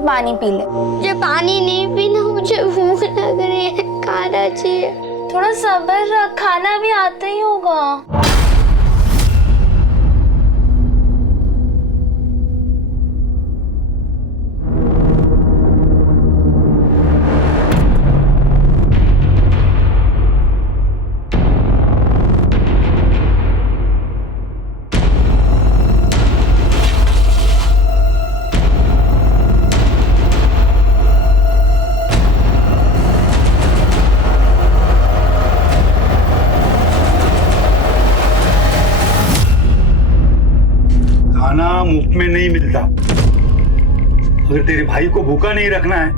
पानी पी ले। मुझे पानी नहीं पीना, मुझे भूख लग रही है, खाना चाहिए। थोड़ा सब्र रख, खाना भी आता ही होगा। खाना मुफ्त में नहीं मिलता। अगर तेरे भाई को भूखा नहीं रखना है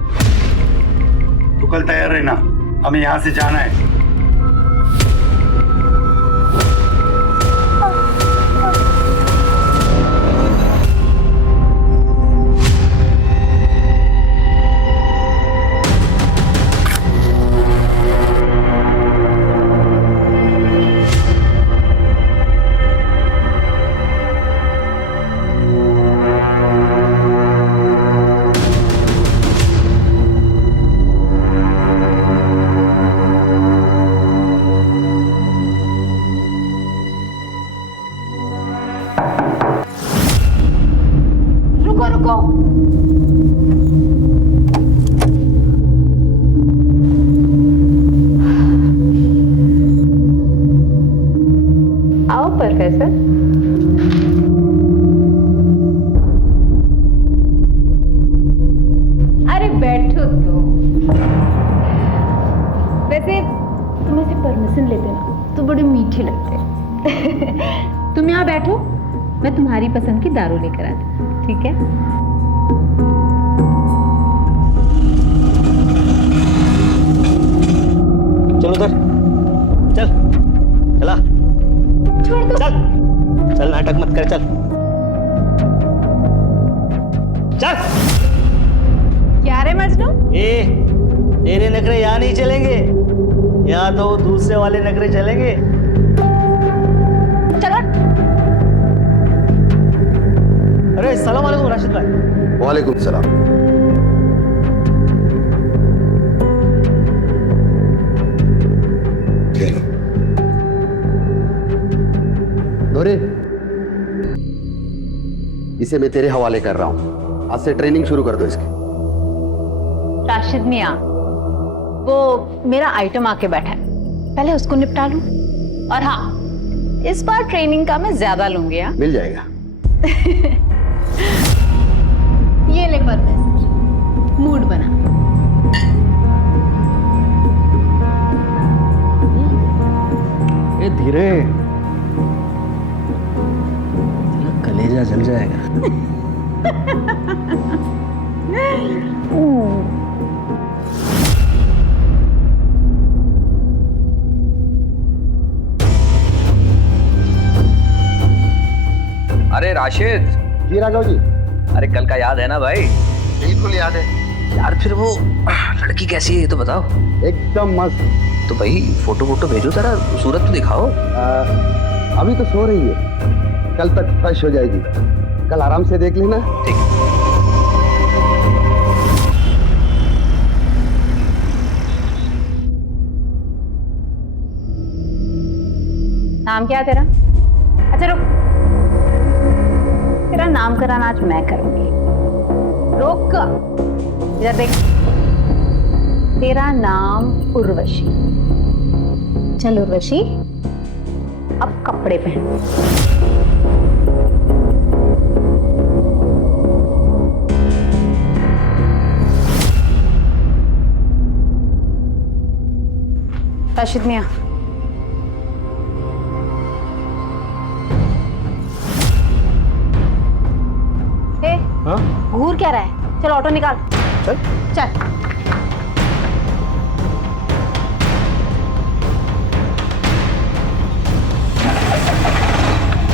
तो कल तैयार रहना, हमें यहाँ से जाना है। रुको रुको, आओ प्रोफेसर। अरे बैठो तो। वैसे तुम ऐसे परमिशन लेते ना तो बड़े मीठे लगते। तुम यहाँ बैठो, मैं तुम्हारी पसंद की दारू लेकर आती हूँ, ठीक है? चल उधर, चल चला, छोड़ दो। चल चल, नाटक मत कर, चल चल। क्या रे मजनू? ए, तेरे नखरे यहाँ नहीं चलेंगे, यहाँ तो दूसरे वाले नखरे चलेंगे। चलो। अरे सलाम वालेकुम राशिद भाई। वालेकुम सलाम। नूरे, इसे मैं तेरे हवाले कर रहा हूं। आज से ट्रेनिंग शुरू कर दो इसकी। राशिद मियाँ, वो मेरा आइटम आके बैठा है, पहले उसको निपटा लूं। और हाँ, इस बार ट्रेनिंग का मैं ज्यादा लूंगी। हाँ, मिल जाएगा। ये ले प्रोफेसर, मूड बना। ए धीरे, कलेजा जल जाएगा। अरे राशिद। जी राघव जी। अरे कल का याद है ना भाई? बिल्कुल याद है यार, फिर वो लड़की कैसी है ये तो बताओ। एकदम मस्त। तो भाई फोटो वोटो भेजो, जरा सूरत तो दिखाओ। अभी तो सो रही है, कल तक फ्रेश हो जाएगी, कल आराम से देख लेना। ठीक। नाम क्या है तेरा? अच्छा रुक, तेरा नामकरण आज मैं करूंगी। रुक, इधर देख। तेरा नाम उर्वशी। चल उर्वशी, अब कपड़े पहन। राशिद मियाँ, घूर क्या रहा है? चल ऑटो निकाल। चल चल।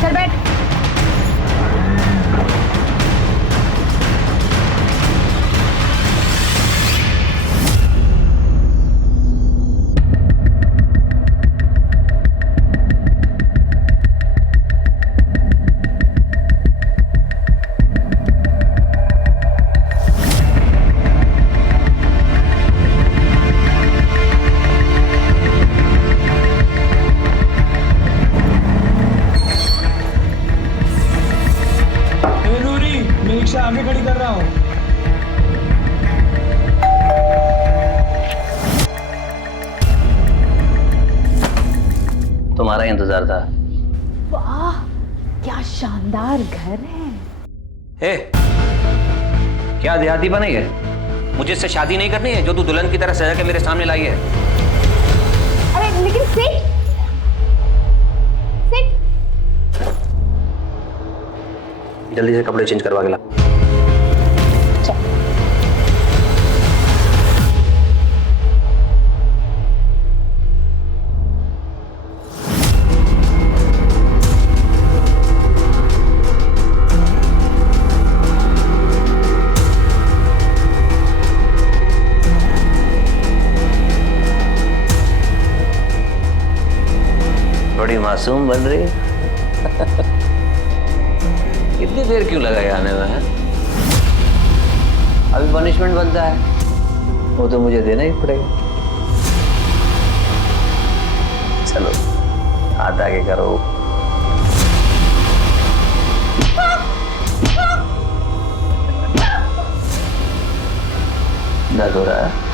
चल बैठ। रिक्शा आगे खड़ी कर रहा हूँ। तुम्हारा इंतजार था। वाह, क्या शानदार घर है। ए, क्या देहाती बनी है? मुझे इससे शादी नहीं करनी है जो तू दुल्हन की तरह सजा के मेरे सामने लाई है। अरे लेकिन सिट जल्दी से कपड़े चेंज करवा के ला। बड़ी मासूम बन रही है। इतनी देर क्यों लगाई आने में है? अभी पनिशमेंट बनता है, वो तो मुझे देना ही पड़ेगा। चलो हाथ आगे करो। दर्द हो रहा है?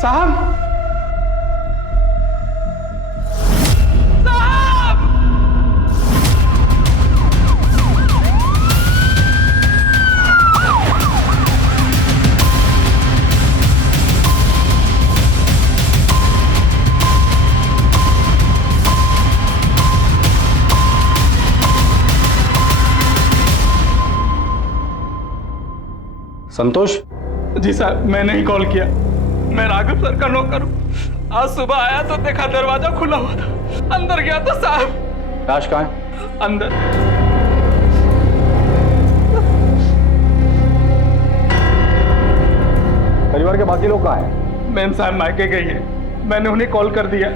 साहब, संतोष। जी साहब, मैंने ही कॉल किया। मैं राघव सर का नौकर हूँ। आज सुबह आया तो देखा दरवाजा खुला हुआ था, अंदर गया तो साहब। लाश कहाँ है? अंदर। परिवार के बाकी लोग कहाँ हैं? मैम साहब मायके गई है, मैंने उन्हें कॉल कर दिया,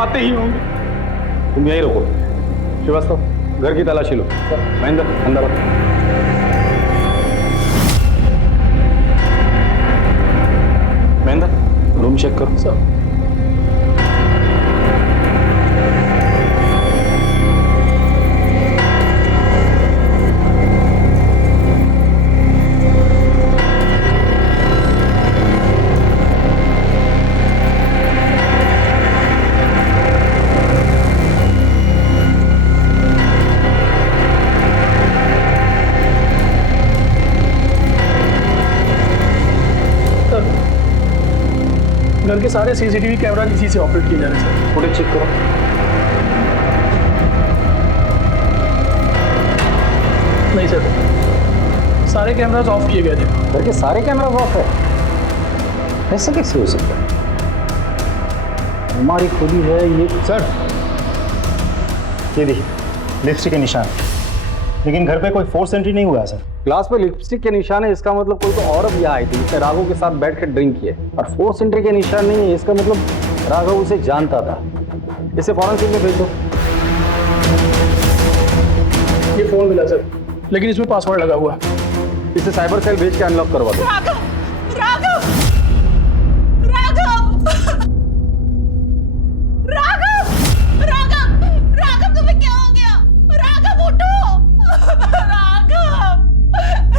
आते ही होंगे। तुम यहीं रुको। श्रीवास्तव, घर की तलाशी लो। महेंद्र, अंदर आओ। महेंद्र, रूम चेक करो। सर, घर के सारे सीसीटीवी कैमरा इसी से ऑपरेट किए जा रहे हैं सर। फुटेज चेक करो। नहीं सर, सारे कैमरास ऑफ किए गए थे। घर के सारे कैमरा ऑफ है? ऐसा कैसे हो सकता है? हमारी खुदी है ये। सर, ये देखिए लिपस्टिक के निशान, लेकिन घर पे कोई फोर्स एंट्री नहीं हुआ है सर। ग्लास पे लिपस्टिक के निशान है, इसका मतलब कोई तो औरत यहाँ आई थी, जिसने राघव के साथ बैठ कर ड्रिंक किए। और फोर्स एंट्री के निशान नहीं है, इसका मतलब राघव उसे जानता था। इसे फॉरेंसिक में भेज दो। ये फोन मिला सर, लेकिन इसमें पासवर्ड लगा हुआ है। इसे साइबर सेल भेज के अनलॉक करवा दो। राघव, राघव, राघव, राघव, राघव, राघव, तुम्हें क्या हो गया? राघव उठो, राघव,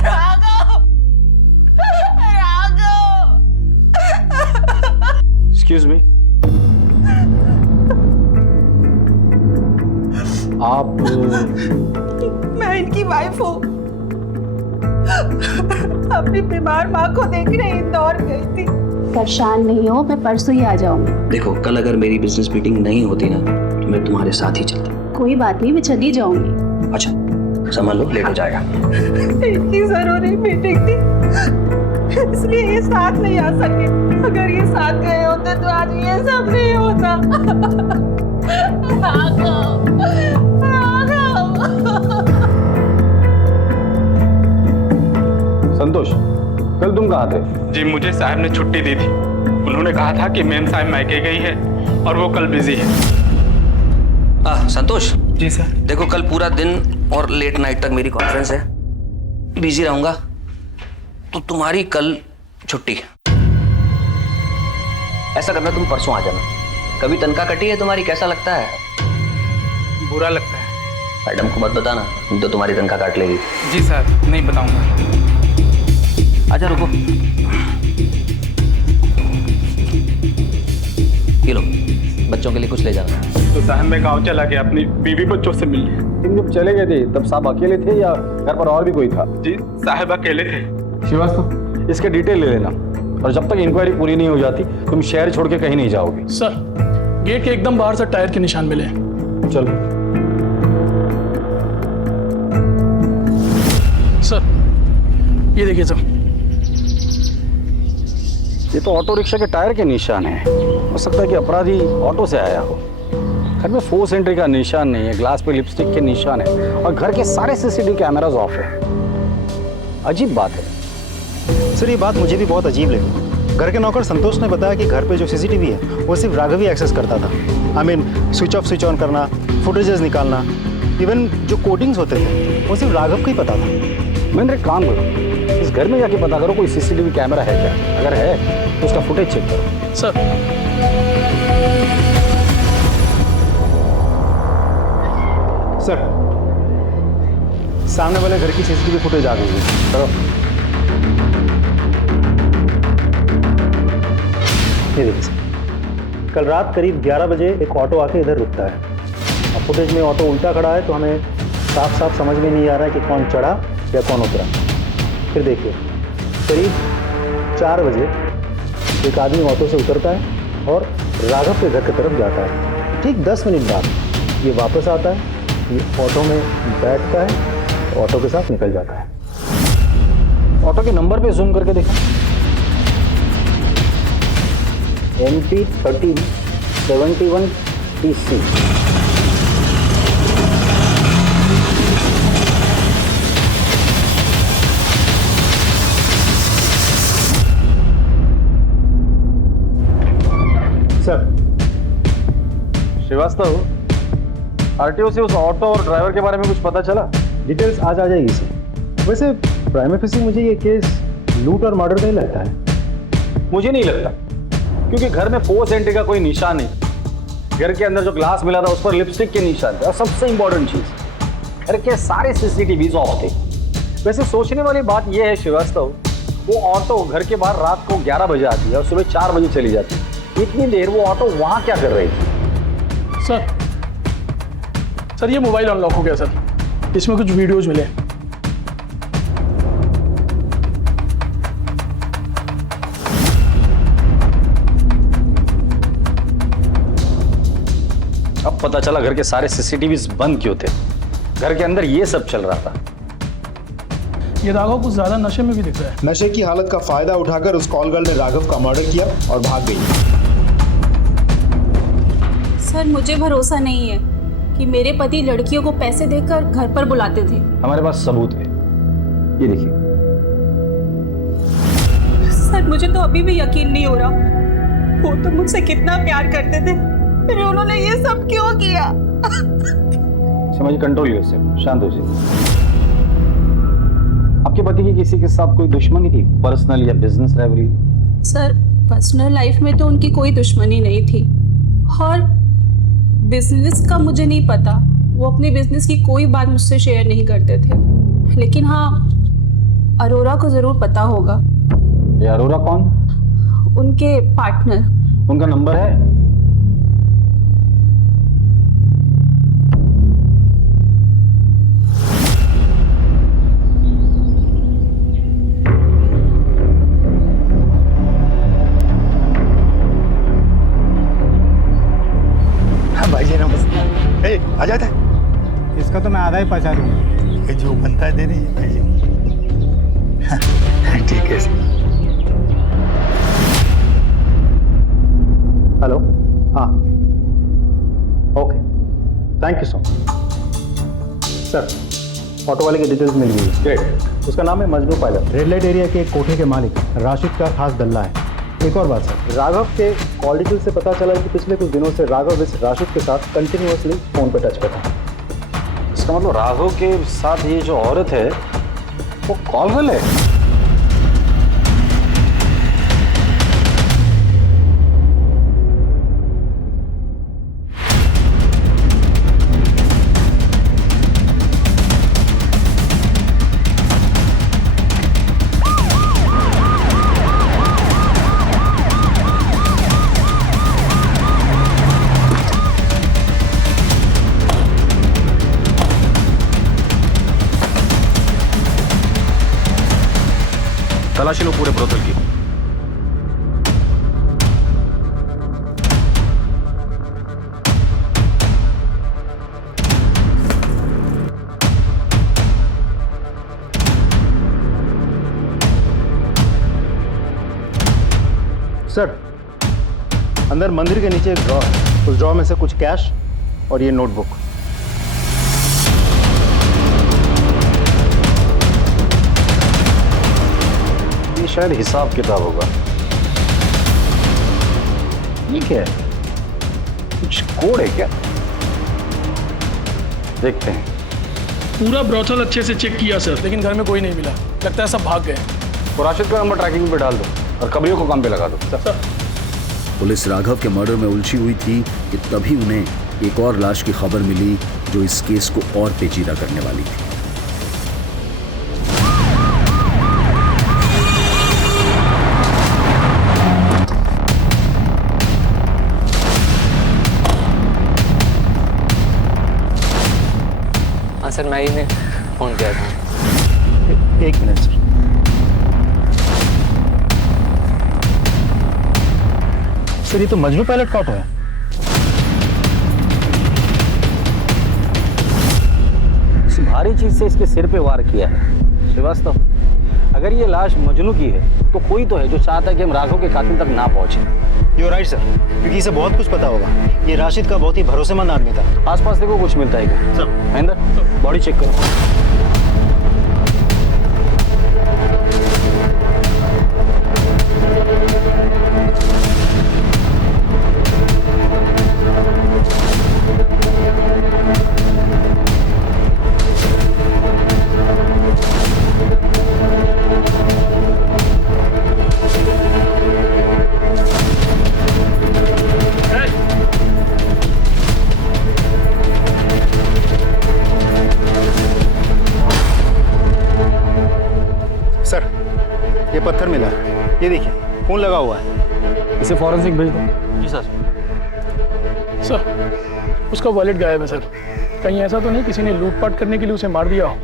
राघव, राघव। एक्सक्यूज मी, आप? मैं इनकी वाइफ हूँ। अपनी बीमार माँ को देखने इंदौर गई थी। सर परेशान नहीं हो, मैं परसों ही आ जाऊंगी। देखो कल अगर मेरी बिजनेस मीटिंग नहीं होती ना तो मैं तुम्हारे साथ ही चलता। कोई बात नहीं, मैं चली जाऊंगी। अच्छा संभाल लो, लेट हो जाएगा। इनकी जरूरी मीटिंग थी इसलिए ये साथ नहीं आ सके। अगर ये साथ गए होते तो आज ये सब नहीं होता। राघव, राघव। संतोष, कल तुम कहाँ थे? जी मुझे साहब ने छुट्टी दी थी। उन्होंने कहा था कि मेम साहब मायके गई है और वो कल बिजी है। संतोष जी सर। देखो कल पूरा दिन और लेट नाइट तक मेरी कॉन्फ्रेंस है, बिजी रहूंगा, तो तुम्हारी कल छुट्टी। ऐसा करना तुम परसों आ जाना। कभी तनख्वाह कटी है तुम्हारी, कैसा लगता है? बुरा लगता है। मैडम को मत बताना, तो तुम्हारी तनख्वाह काट लेगी। जी सर, नहीं बताऊंगा। आजा रुको, ये लो बच्चों के लिए कुछ ले जाना। तो साहब मैं गांव चला गया अपनी बीवी बच्चों से मिलने। तुम जब चले गए थे तब साहब अकेले थे या घर पर और भी कोई था? जी साहब अकेले थे। श्रीवास्तव, इसके डिटेल ले लेना और जब तक इंक्वायरी पूरी नहीं हो जाती तुम शहर छोड़ के कहीं नहीं जाओगे। सर, गेट के एकदम बाहर से टायर के निशान मिले। चलो। सर, ये देखिए सर। ये तो ऑटो रिक्शा के टायर के निशान है। हो सकता है कि अपराधी ऑटो से आया हो। घर में फोर्स एंट्री का निशान नहीं है, ग्लास पे लिपस्टिक के निशान है और घर के सारे सीसीटीवी कैमरास ऑफ है। अजीब बात है। सर ये बात मुझे भी बहुत अजीब लगी। घर के नौकर संतोष ने बताया कि घर पे जो सीसीटीवी है वो सिर्फ राघव ही एक्सेस करता था। I mean switch off switch on करना, फुटेजेस निकालना, इवन जो कोडिंग्स होते थे वो सिर्फ राघव को ही पता था। महेंद्र एक काम करो, इस घर में जाके पता करो कोई सीसीटीवी कैमरा है क्या। अगर है तो उसका फुटेज चेक करो। सर, सर सामने वाले घर की सीसीटीवी फुटेज आ गई है। चलो ये देखिए सर, कल रात करीब 11 बजे एक ऑटो आके इधर रुकता है। अब फुटेज में ऑटो उल्टा खड़ा है तो हमें साफ साफ समझ में नहीं आ रहा है कि कौन चढ़ा या कौन उतरा। फिर देखिए करीब 4 बजे एक आदमी ऑटो से उतरता है और राघव के घर की तरफ जाता है। ठीक 10 मिनट बाद ये वापस आता है, ये ऑटो में बैठता है, ऑटो के साथ निकल जाता है। ऑटो के नंबर पे जूम करके देखा। MP1371TC। सर श्रीवास्तव, आरटीओ से उस ऑटो और ड्राइवर के बारे में कुछ पता चला? डिटेल्स आज आ जाएगी सर। वैसे प्राइम ऑफिस मुझे ये केस लूट और मर्डर का ही लगता है। मुझे नहीं लगता, क्योंकि घर में फोर्स एंट्री का कोई निशान नहीं। घर के अंदर जो ग्लास मिला था उस पर लिपस्टिक के निशान थे और सबसे इंपॉर्टेंट चीज, घर के सारे सीसीटीवी ऑफ थे। वैसे सोचने वाली बात यह है श्रीवास्तव, वो ऑटो घर के बाहर रात को 11 बजे आती है और सुबह 4 बजे चली जाती है। इतनी देर वो ऑटो वहां क्या कर रही थी? सर ये मोबाइल अनलॉक हो गया सर, इसमें कुछ वीडियोज मिले। अब पता चला घर के सारे सीसीटीवी बंद क्यों थे। घर के अंदर ये सब चल रहा था। ये राघव कुछ ज्यादा नशे में भी दिख रहा है। नशे की हालत का फायदा उठाकर उस कॉल गर्ल ने राघव का मर्डर किया और भाग गई। सर मुझे भरोसा नहीं है कि मेरे पति लड़कियों को पैसे देकर घर पर बुलाते थे। हमारे पास सबूत है, ये देखिए। सर मुझे तो अभी भी यकीन नहीं हो रहा, वो तो मुझसे कितना प्यार करते थे, फिर उन्होंने ये सब क्यों किया? समझ, कंट्रोल योरसेल्फ, शांत हो जाइए। आपके पति की किसी के साथ कोई दुश्मनी थी, पर्सनल या business rivalry? Sir personal life में तो उनकी कोई दुश्मनी नहीं थी और बिजनेस का मुझे नहीं पता। वो अपने बिजनेस की कोई बात मुझसे शेयर नहीं करते थे, लेकिन हाँ अरोरा को जरूर पता होगा। ये अरोरा कौन? उनके पार्टनर। उनका नंबर है? आ जाता है। इसका तो मैं आधा ही पचा दूंगा। ये जो बनता है दे दीजिए भेजिए। ठीक है सर। हेलो, हाँ, okay, thank you so much. Sir, auto वाले की डिटेल्स मिल गई है। ग्रेट। उसका नाम है Majnu pilot, red light area के एक कोठे के मालिक राशिद का खास दल्ला है। एक और बात सर, राघव के कॉल डिटेल से पता चला है कि पिछले कुछ दिनों से राघव इस राशिद के साथ कंटिन्यूअसली फोन पे टच पर था। इसका मतलब राघव के साथ ये जो औरत है वो कॉल गर्ल है। तलाशी लो पूरे ब्रोथल की। सर, अंदर मंदिर के नीचे एक ड्रॉ है, उस ड्रॉ में से कुछ कैश और ये नोटबुक। ये शायद हिसाब किताब होगा। ये क्या है? कुछ कोड है क्या? देखते हैं। पूरा ब्रोथल अच्छे से चेक किया सर, लेकिन घर में कोई नहीं मिला। लगता है सब भाग गए। तो राशिद का नंबर ट्रैकिंग पे डाल दो और कमरियों को काम पे लगा दो। सर, पुलिस राघव के मर्डर में उलझी हुई थी कि तभी उन्हें एक और लाश की खबर मिली जो इस केस को और पेचीदा करने वाली थी। हाँ सर, मैं ही फोन किया था। एक मिनट सर। सर, ये तो मजनू पायलट का ऑटो है। किसी भारी चीज से इसके सिर पे वार किया है। श्रीवास्तव, अगर ये लाश मजनू की है तो कोई तो है जो चाहता है कि हम राघव के कातिल तक ना पहुंचे। यू राइट सर, क्योंकि इसे बहुत कुछ पता होगा। ये राशिद का बहुत ही भरोसेमंद आदमी था। आसपास देखो कुछ मिलता है क्या? सर, महेंद्र, बॉडी चेक करो। सर, ये पत्थर मिला। ये देखिए, खून लगा हुआ है। इसे फॉरेंसिक भेज दो। जी सर। सर, उसका वॉलेट गायब है सर। कहीं ऐसा तो नहीं किसी ने लूटपाट करने के लिए उसे मार दिया हो?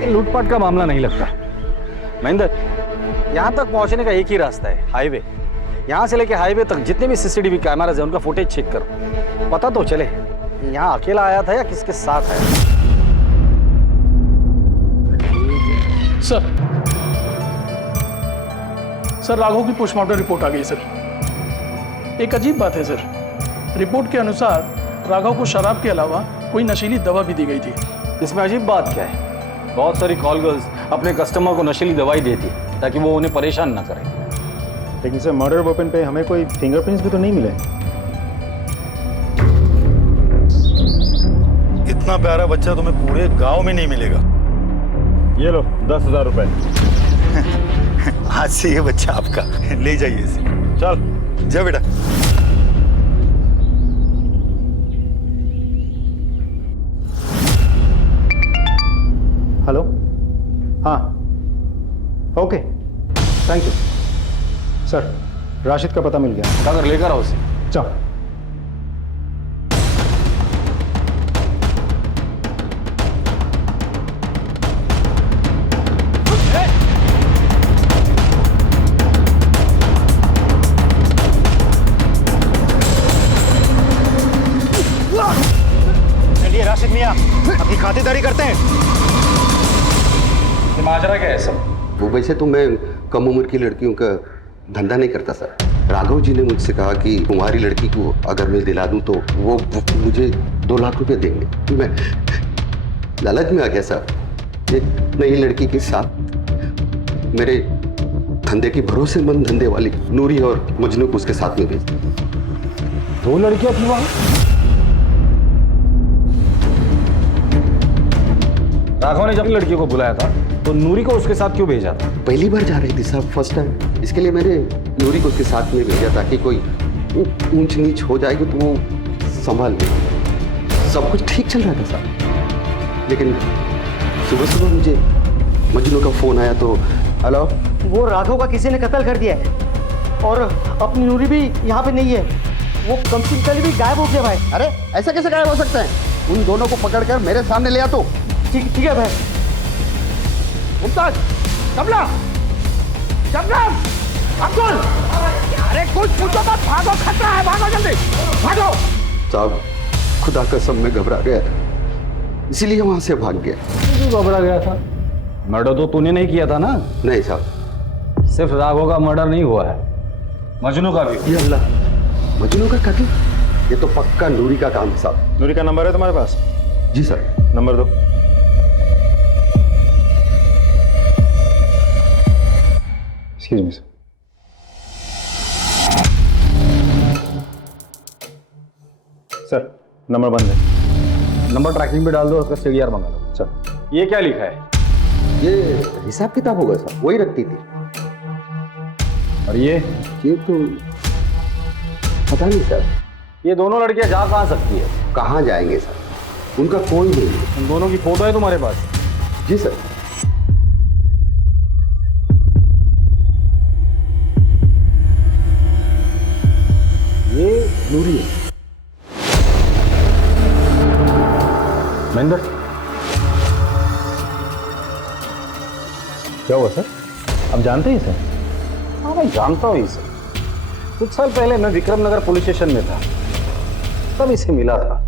ये लूटपाट का मामला नहीं लगता। महेंद्र, यहाँ तक पहुँचने का एक ही रास्ता है, हाईवे। यहाँ से लेके हाईवे तक जितने भी सीसीटीवी कैमराज हैं उनका फुटेज चेक करो, पता तो चले यहाँ अकेला आया था या किसके साथ आया। सर, राघव की पोस्टमार्टम रिपोर्ट आ गई सर। एक अजीब बात है सर, रिपोर्ट के अनुसार राघव को शराब के अलावा कोई नशीली दवा भी दी गई थी। इसमें अजीब बात क्या है? बहुत सारी कॉल गर्ल्स अपने कस्टमर को नशीली दवाई देती ताकि वो उन्हें परेशान ना करे। लेकिन सर, मर्डर वेपन पे हमें कोई फिंगरप्रिंट्स भी तो नहीं मिले। इतना प्यारा बच्चा तुम्हें पूरे गांव में नहीं मिलेगा। ये लो 10,000 रुपए। आज से ये बच्चा आपका, ले जाइए इसे। चल जा बेटा। हेलो, हाँ, okay, thank you sir. Rashid का पता मिल गया। अगर लेकर आओ उसे। चल। आपकी खातिरदारी करते हैं। ये माजरा क्या है सब? वो वैसे तो मैं कम उम्र की लड़कियों का धंधा नहीं करता सर। राघव जी ने मुझसे कहा कि तुम्हारी लड़की को अगर मैं दिला दूं तो वो मुझे 2 लाख रुपए देंगे। मैं लालच में आ गया सर। एक नई लड़की के साथ मेरे धंधे की भरोसेमंद धंधे वाली नूरी और मजनू को उसके साथ में भेज दी। 2 लड़कियां थी वहां? राघव ने जब लड़कियों को बुलाया था तो नूरी को उसके साथ क्यों भेजा था? पहली बार जा रही थी साहब, फर्स्ट टाइम। इसके लिए मैंने नूरी को उसके साथ में भेजा ताकि कोई ऊंच नीच हो जाएगी तो वो संभाल ले। सब कुछ ठीक चल रहा था साहब, लेकिन सुबह सुबह मुझे मजनू का फोन आया तो हेलो, वो राघव का किसी ने कत्ल कर दिया है और अपनी नूरी भी यहाँ पे नहीं है। वो कम से कम भी गायब हो गया भाई। अरे ऐसा कैसे गायब हो सकता है? उन दोनों को पकड़कर मेरे सामने ले आ तो। ठीक है भाई। मुमताज, कमला, जबरान, अब्दुल, अरे कुछ पूछो मत, भागो, खतरा है, भागो जल्दी, भागो। साहब खुदा कसम में घबरा गया था, इसीलिए वहां से भाग गया। क्यों घबरा गया था? मर्डर तो तूने नहीं किया था ना? नहीं साहब। सिर्फ राघव का मर्डर नहीं हुआ है, मजनू का भी। ये अल्लाह, मजनू का कत्ल? ये तो पक्का नूरी का काम है साहब। नूरी का नंबर है तुम्हारे पास? जी सर। नंबर दो। एक्सक्यूज मी सर, नंबर बंद है। नंबर ट्रैकिंग पे डाल दो, उसका सीडीआर मंगा लो। सर ये क्या लिखा है? ये हिसाब किताब होगा सर, वही रखती थी। और ये तो पता नहीं सर। ये दोनों लड़कियां जा कहाँ सकती है? कहाँ जाएंगे सर, उनका कोई नहीं। उन दोनों की फोटो है तुम्हारे पास? जी सर। ये नूरी है। महेंद्र क्या हुआ सर? आप जानते हैं सर? हाँ मैं जानता हूँ इसे। कुछ साल पहले मैं विक्रमनगर पुलिस स्टेशन में था, तब इसे मिला था।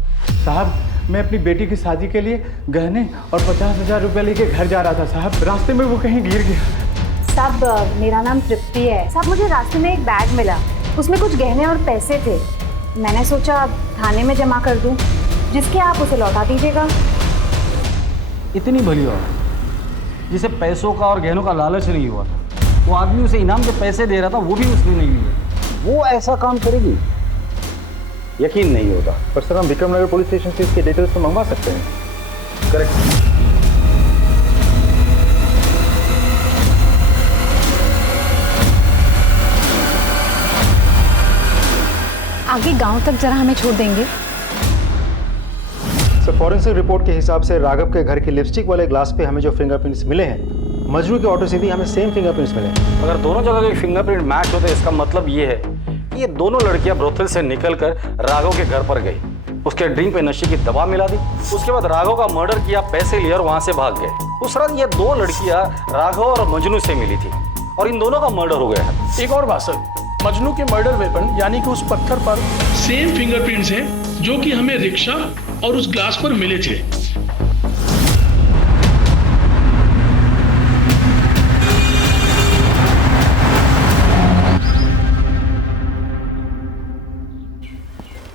साहब मैं अपनी बेटी की शादी के लिए गहने और 50,000 रुपए लेके घर जा रहा था साहब, रास्ते में वो कहीं गिर गया। साहब मेरा नाम तृप्ति है। साहब मुझे रास्ते में एक बैग मिला, उसमें कुछ गहने और पैसे थे। मैंने सोचा थाने में जमा कर दूं, जिसके आप उसे लौटा दीजिएगा। इतनी भली औरत जिसे पैसों का और गहनों का लालच नहीं हुआ था, वो आदमी उसे इनाम के पैसे दे रहा था, वो भी उसने नहीं लिए, वो ऐसा काम करेगी? यकीन नहीं होता। पर सर हम विक्रमनगर पुलिस स्टेशन से इसके डिटेल्स तो मंगवा सकते हैं। करेक्ट। आगे गांव तक जरा हमें छोड़ देंगे? सर फॉरेंसिक रिपोर्ट के हिसाब से राघव के घर के लिपस्टिक वाले ग्लास पे हमें जो फिंगरप्रिंट्स मिले हैं, मजनू के ऑटो से भी हमें सेम फिंगरप्रिंट्स मिले हैं। अगर दोनों जगह के फिंगरप्रिंट मैच होते, इसका मतलब ये है कि ये दोनों लड़कियां ब्रोथल से निकलकर राघव के घर पर गई, उसके ड्रिंक पे नशे की दवा मिला दी, उसके बाद राघव का मर्डर किया, पैसे लिए और वहां से भाग गए। उस रात ये 2 लड़कियां राघव और मजनू से मिली थी और इन दोनों का मर्डर हो गया है। एक और बात सर, मजनू के मर्डर वेपन यानी कि उस पत्थर पर सेम फिंगरप्रिंट्स हैं जो कि हमें रिक्शा और उस ग्लास पर मिले थे।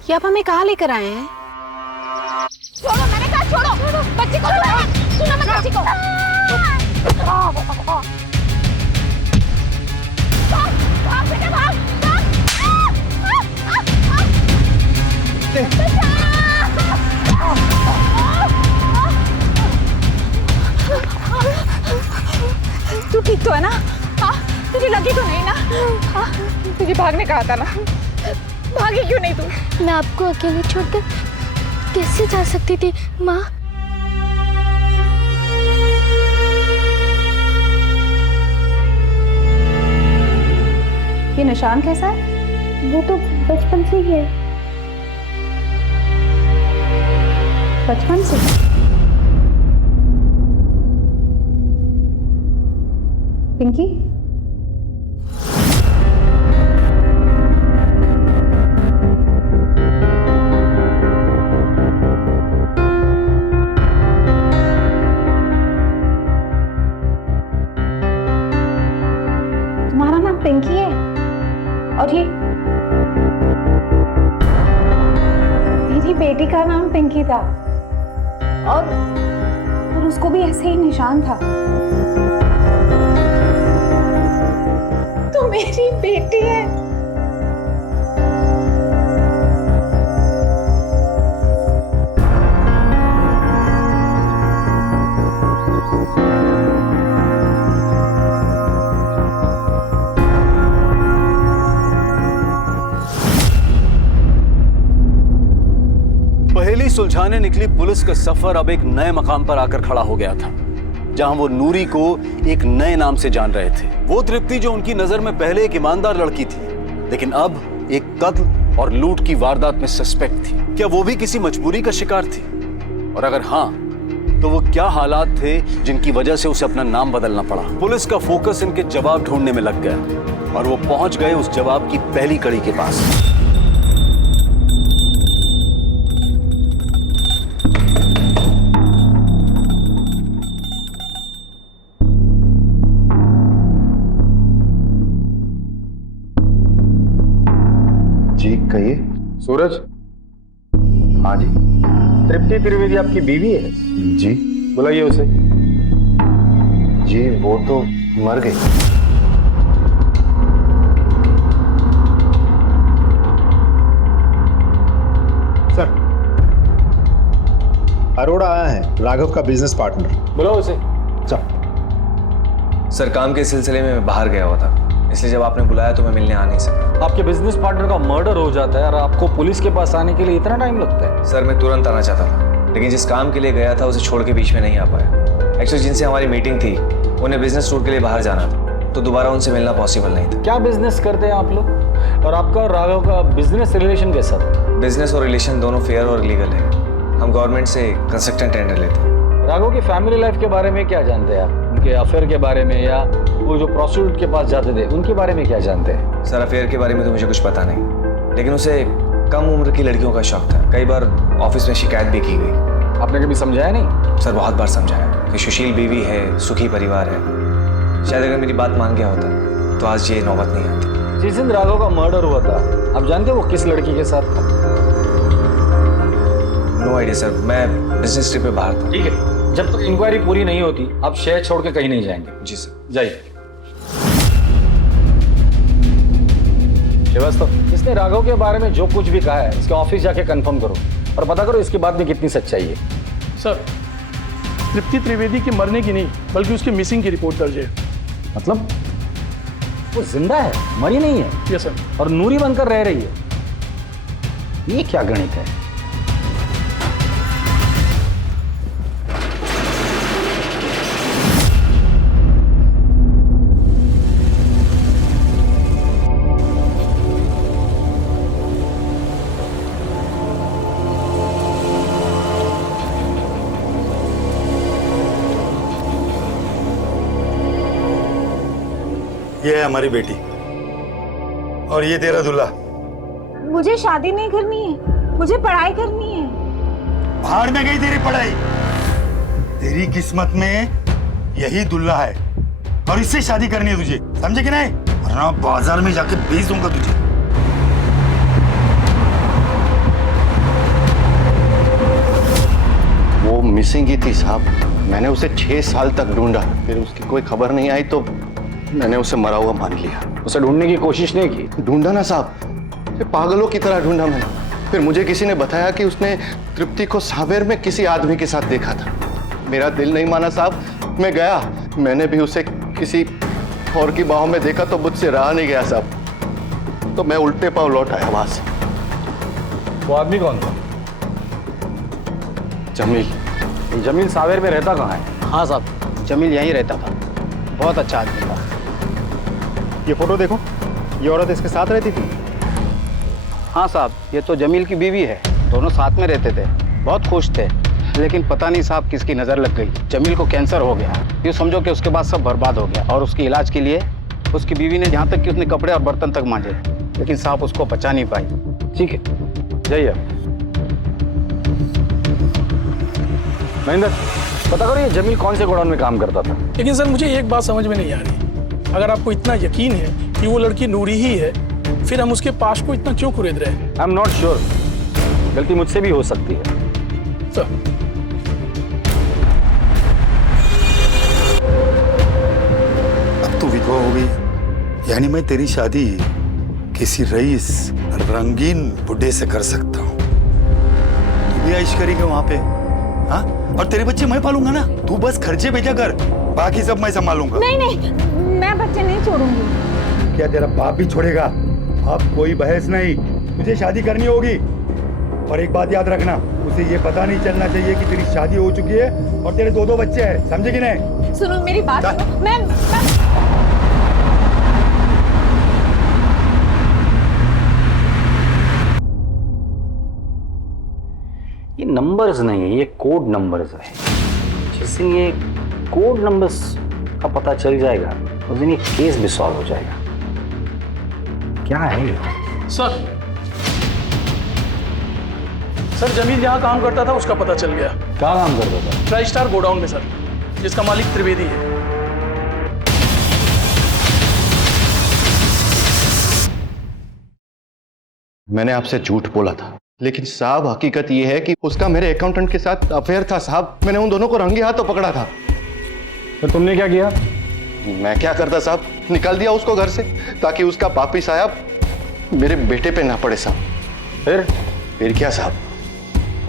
ये आप हमें कहाँ लेकर आए हैं? छोड़ो, मैंने कहा छोड़ो, बच्ची को सुनो मत बच्ची को। भाग बेटा भाग। तू ठीक तो है ना? हाँ, तुझे लगी तो नहीं ना? हाँ, तुझे भागने कहा था ना, भागी क्यों नहीं तू? मैं आपको अकेले छोड़कर कैसे जा सकती थी माँ? ये निशान कैसा है? वो तो बचपन से ही है। बचपन से? पिंकी, और ये मेरी बेटी का नाम पिंकी था और उसको भी ऐसे ही निशान था। तो मेरी बेटी है। पहेली सुलझाने निकली पुलिस का सफर अब एक नए मकाम पर आकर खड़ा हो गया था, जहां वो नूरी को एक नए नाम से जान रहे थे। वो तृप्ति जो उनकी नजर में पहले एक ईमानदार लड़की थी, लेकिन अब एक कत्ल और लूट की वारदात में सस्पेक्ट थी। क्या वो भी किसी मजबूरी का शिकार थी? और अगर हाँ, तो वो क्या हालात थे जिनकी वजह से उसे अपना नाम बदलना पड़ा? पुलिस का फोकस इनके जवाब ढूंढने में लग गया और वो पहुंच गए उस जवाब की पहली कड़ी के पास। जी कहिए। सूरज। हाँ जी। तृप्ति त्रिवेदी आपकी बीवी है? जी। बुलाइए उसे। जी वो तो मर गई। सर, अरोड़ा आया है, राघव का बिजनेस पार्टनर। बुलाओ उसे। सर काम के सिलसिले में मैं बाहर गया हुआ था, इसलिए जब आपने बुलाया तो मैं मिलने आ नहीं सका। आपके बिजनेस पार्टनर का मर्डर हो जाता है और आपको पुलिस के पास आने के लिए इतना टाइम लगता है? सर मैं तुरंत आना चाहता था, लेकिन जिस काम के लिए गया था उसे छोड़ के बीच में नहीं आ पाया। एक्चुअली जिनसे हमारी मीटिंग थी उन्हें बिजनेस टूर के लिए बाहर जाना था, तो दोबारा उनसे मिलना पॉसिबल नहीं था। क्या बिजनेस करते हैं आप लोग? और आपका और राघव का बिजनेस रिलेशन कैसा था? बिजनेस और रिलेशन दोनों फेयर और लीगल है। हम गवर्नमेंट से कंस्ट्रक्शन टेंडर लेते हैं। राघव की फैमिली लाइफ के बारे में क्या जानते हैं आप? उनके अफेयर के बारे में, या वो जो प्रोस्टिट्यूट के पास जाते थे उनके बारे में क्या जानते हैं? सर अफेयर के बारे में तो मुझे कुछ पता नहीं, लेकिन उसे कम उम्र की लड़कियों का शौक था। कई बार ऑफिस में शिकायत भी की गई। आपने कभी समझाया नहीं? सर बहुत बार समझाया कि सुशील बीवी है, सुखी परिवार है। शायद अगर मेरी बात मान गया होता तो आज ये नौबत नहीं आती। जिस दिन राघव का मर्डर हुआ था, आप जानते हो वो किस लड़की के साथ था? नो आइडिया सर, मैं बिजनेस ट्रिप पे बाहर था। ठीक है, जब तक इंक्वायरी पूरी नहीं होती आप शहर छोड़ के कहीं नहीं जाएंगे। जी सर। जाइए। श्रीवास्तव, इसने राघव के बारे में जो कुछ भी कहा है इसके ऑफिस जाके कंफर्म करो और पता करो इसकी बात में कितनी सच्चाई है। सर, तृप्ति त्रिवेदी के मरने की नहीं बल्कि उसके मिसिंग की रिपोर्ट दर्ज है। मतलब वो जिंदा है, मरी नहीं है? Yes sir. और नूरी बनकर रह रही है? ये क्या गणित है? ये है हमारी बेटी और ये तेरा दूल्हा। मुझे शादी नहीं करनी है, मुझे पढ़ाई करनी है। भाड़ में गई तेरी पढ़ाई। तेरी किस्मत में यही दूल्हा है और इससे शादी करनी है तुझे, समझे कि नहीं? वरना बाजार में जाके बेच दूंगा तुझे। वो मिसिंग ही थी साहब। मैंने उसे 6 साल तक ढूंढा, फिर उसकी कोई खबर नहीं आई तो मैंने उसे मरा हुआ मान लिया। उसे ढूंढने की कोशिश नहीं की? ढूंढा ना साहब, पागलों की तरह ढूंढा मैंने। फिर मुझे किसी ने बताया कि उसने तृप्ति को सावेर में किसी आदमी के साथ देखा था। मेरा दिल नहीं माना साहब, मैं गया। मैंने भी उसे किसी और की बाहों में देखा तो मुझसे रहा नहीं गया साहब, तो मैं उल्टे पांव लौट आया वहां से। वो आदमी कौन था? जमील। जमील सावेर में रहता कहाँ है? हाँ साहब, जमील यहीं रहता था। बहुत अच्छा आदमी था। ये फोटो देखो, ये औरत इसके साथ रहती थी। हाँ साहब, ये तो जमील की बीवी है। दोनों साथ में रहते थे, बहुत खुश थे। लेकिन पता नहीं साहब किसकी नज़र लग गई। जमील को कैंसर हो गया। ये समझो कि उसके बाद सब बर्बाद हो गया। और उसके इलाज के लिए उसकी बीवी ने यहाँ तक कि उसने कपड़े और बर्तन तक मांजे, लेकिन साहब उसको बचा नहीं पाई। ठीक है, जाइए। महेंद्र, पता करो ये जमील कौन से गोडाउन में काम करता था? लेकिन सर मुझे एक बात समझ में नहीं आ रही। अगर आपको इतना यकीन है कि वो लड़की नूरी ही है, फिर हम उसके पास को इतना क्यों कुरेद रहे हैं? आई एम नॉट श्योर, गलती मुझसे भी हो सकती है। सर, अब तू विधवा हो गई, यानी मैं तेरी शादी किसी रईस रंगीन बुड्ढे से कर सकता हूँ। तू भी ऐश करेगी वहां पे, हाँ? और तेरे बच्चे मैं पालूंगा ना, तू बस खर्चे भेजा कर, बाकी सब मैं संभालूंगा। नहीं नहीं, मैं बच्चे नहीं छोड़ूंगी। क्या तेरा बाप भी छोड़ेगा? अब कोई बहस नहीं, तुझे शादी करनी होगी। और एक बात याद रखना, उसे ये पता नहीं चलना चाहिए कि तेरी शादी हो चुकी है और तेरे 2-2 बच्चे हैं, समझे कि नहीं? सुनो मेरी बात, मैं ये नंबर्स नहीं है, ये कोड नंबर्स है। जिस दिन ये कोड नंबर्स का पता चल जाएगा उस दिन ये केस भी सॉल्व हो जाएगा। क्या है ये? सर जमील जहाँ काम करता था उसका पता चल गया। क्या काम करता था? ट्राई स्टार गोडाउन में सर, जिसका मालिक त्रिवेदी है। मैंने आपसे झूठ बोला था, लेकिन साहब हकीकत यह है कि उसका मेरे अकाउंटेंट के साथ अफेयर था साहब। मैंने उन दोनों को रंगे हाथों पकड़ा था। तो तुमने क्या किया? मैं क्या करता साहब, निकाल दिया उसको घर से ताकि उसका पापी साहब मेरे बेटे पे ना पड़े साहब। फिर क्या साहब,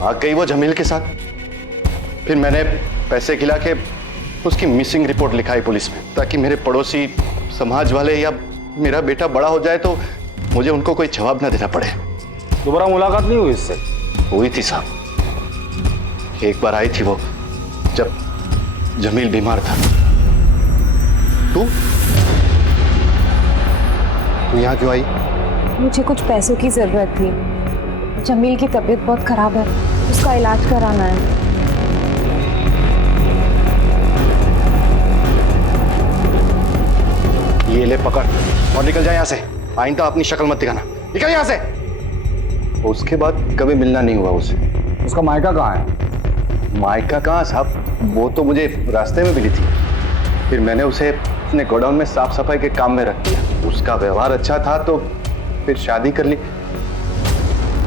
भाग गई वो जमील के साथ। फिर मैंने पैसे खिला के उसकी मिसिंग रिपोर्ट लिखाई पुलिस में, ताकि मेरे पड़ोसी, समाज वाले या मेरा बेटा बड़ा हो जाए तो मुझे उनको कोई जवाब ना देना पड़े। दोबारा मुलाकात नहीं हुई इससे? हुई थी साहब, एक बार आई थी वो जब जमील बीमार था। तू यहाँ क्यों आई? मुझे कुछ पैसों की जरूरत थी। जमील की तबीयत बहुत खराब है, उसका इलाज कराना है। ये ले पकड़ और निकल जाए यहाँ से। आइंदा अपनी शक्ल मत दिखाना, निकल यहाँ से। उसके बाद कभी मिलना नहीं हुआ उससे। उसका मायका कहाँ है? मायका कहाँ साहब, वो तो मुझे रास्ते में मिली थी। फिर मैंने उसे अपने गोडाउन में साफ सफाई के काम में रख दिया। उसका व्यवहार अच्छा था तो फिर शादी कर ली।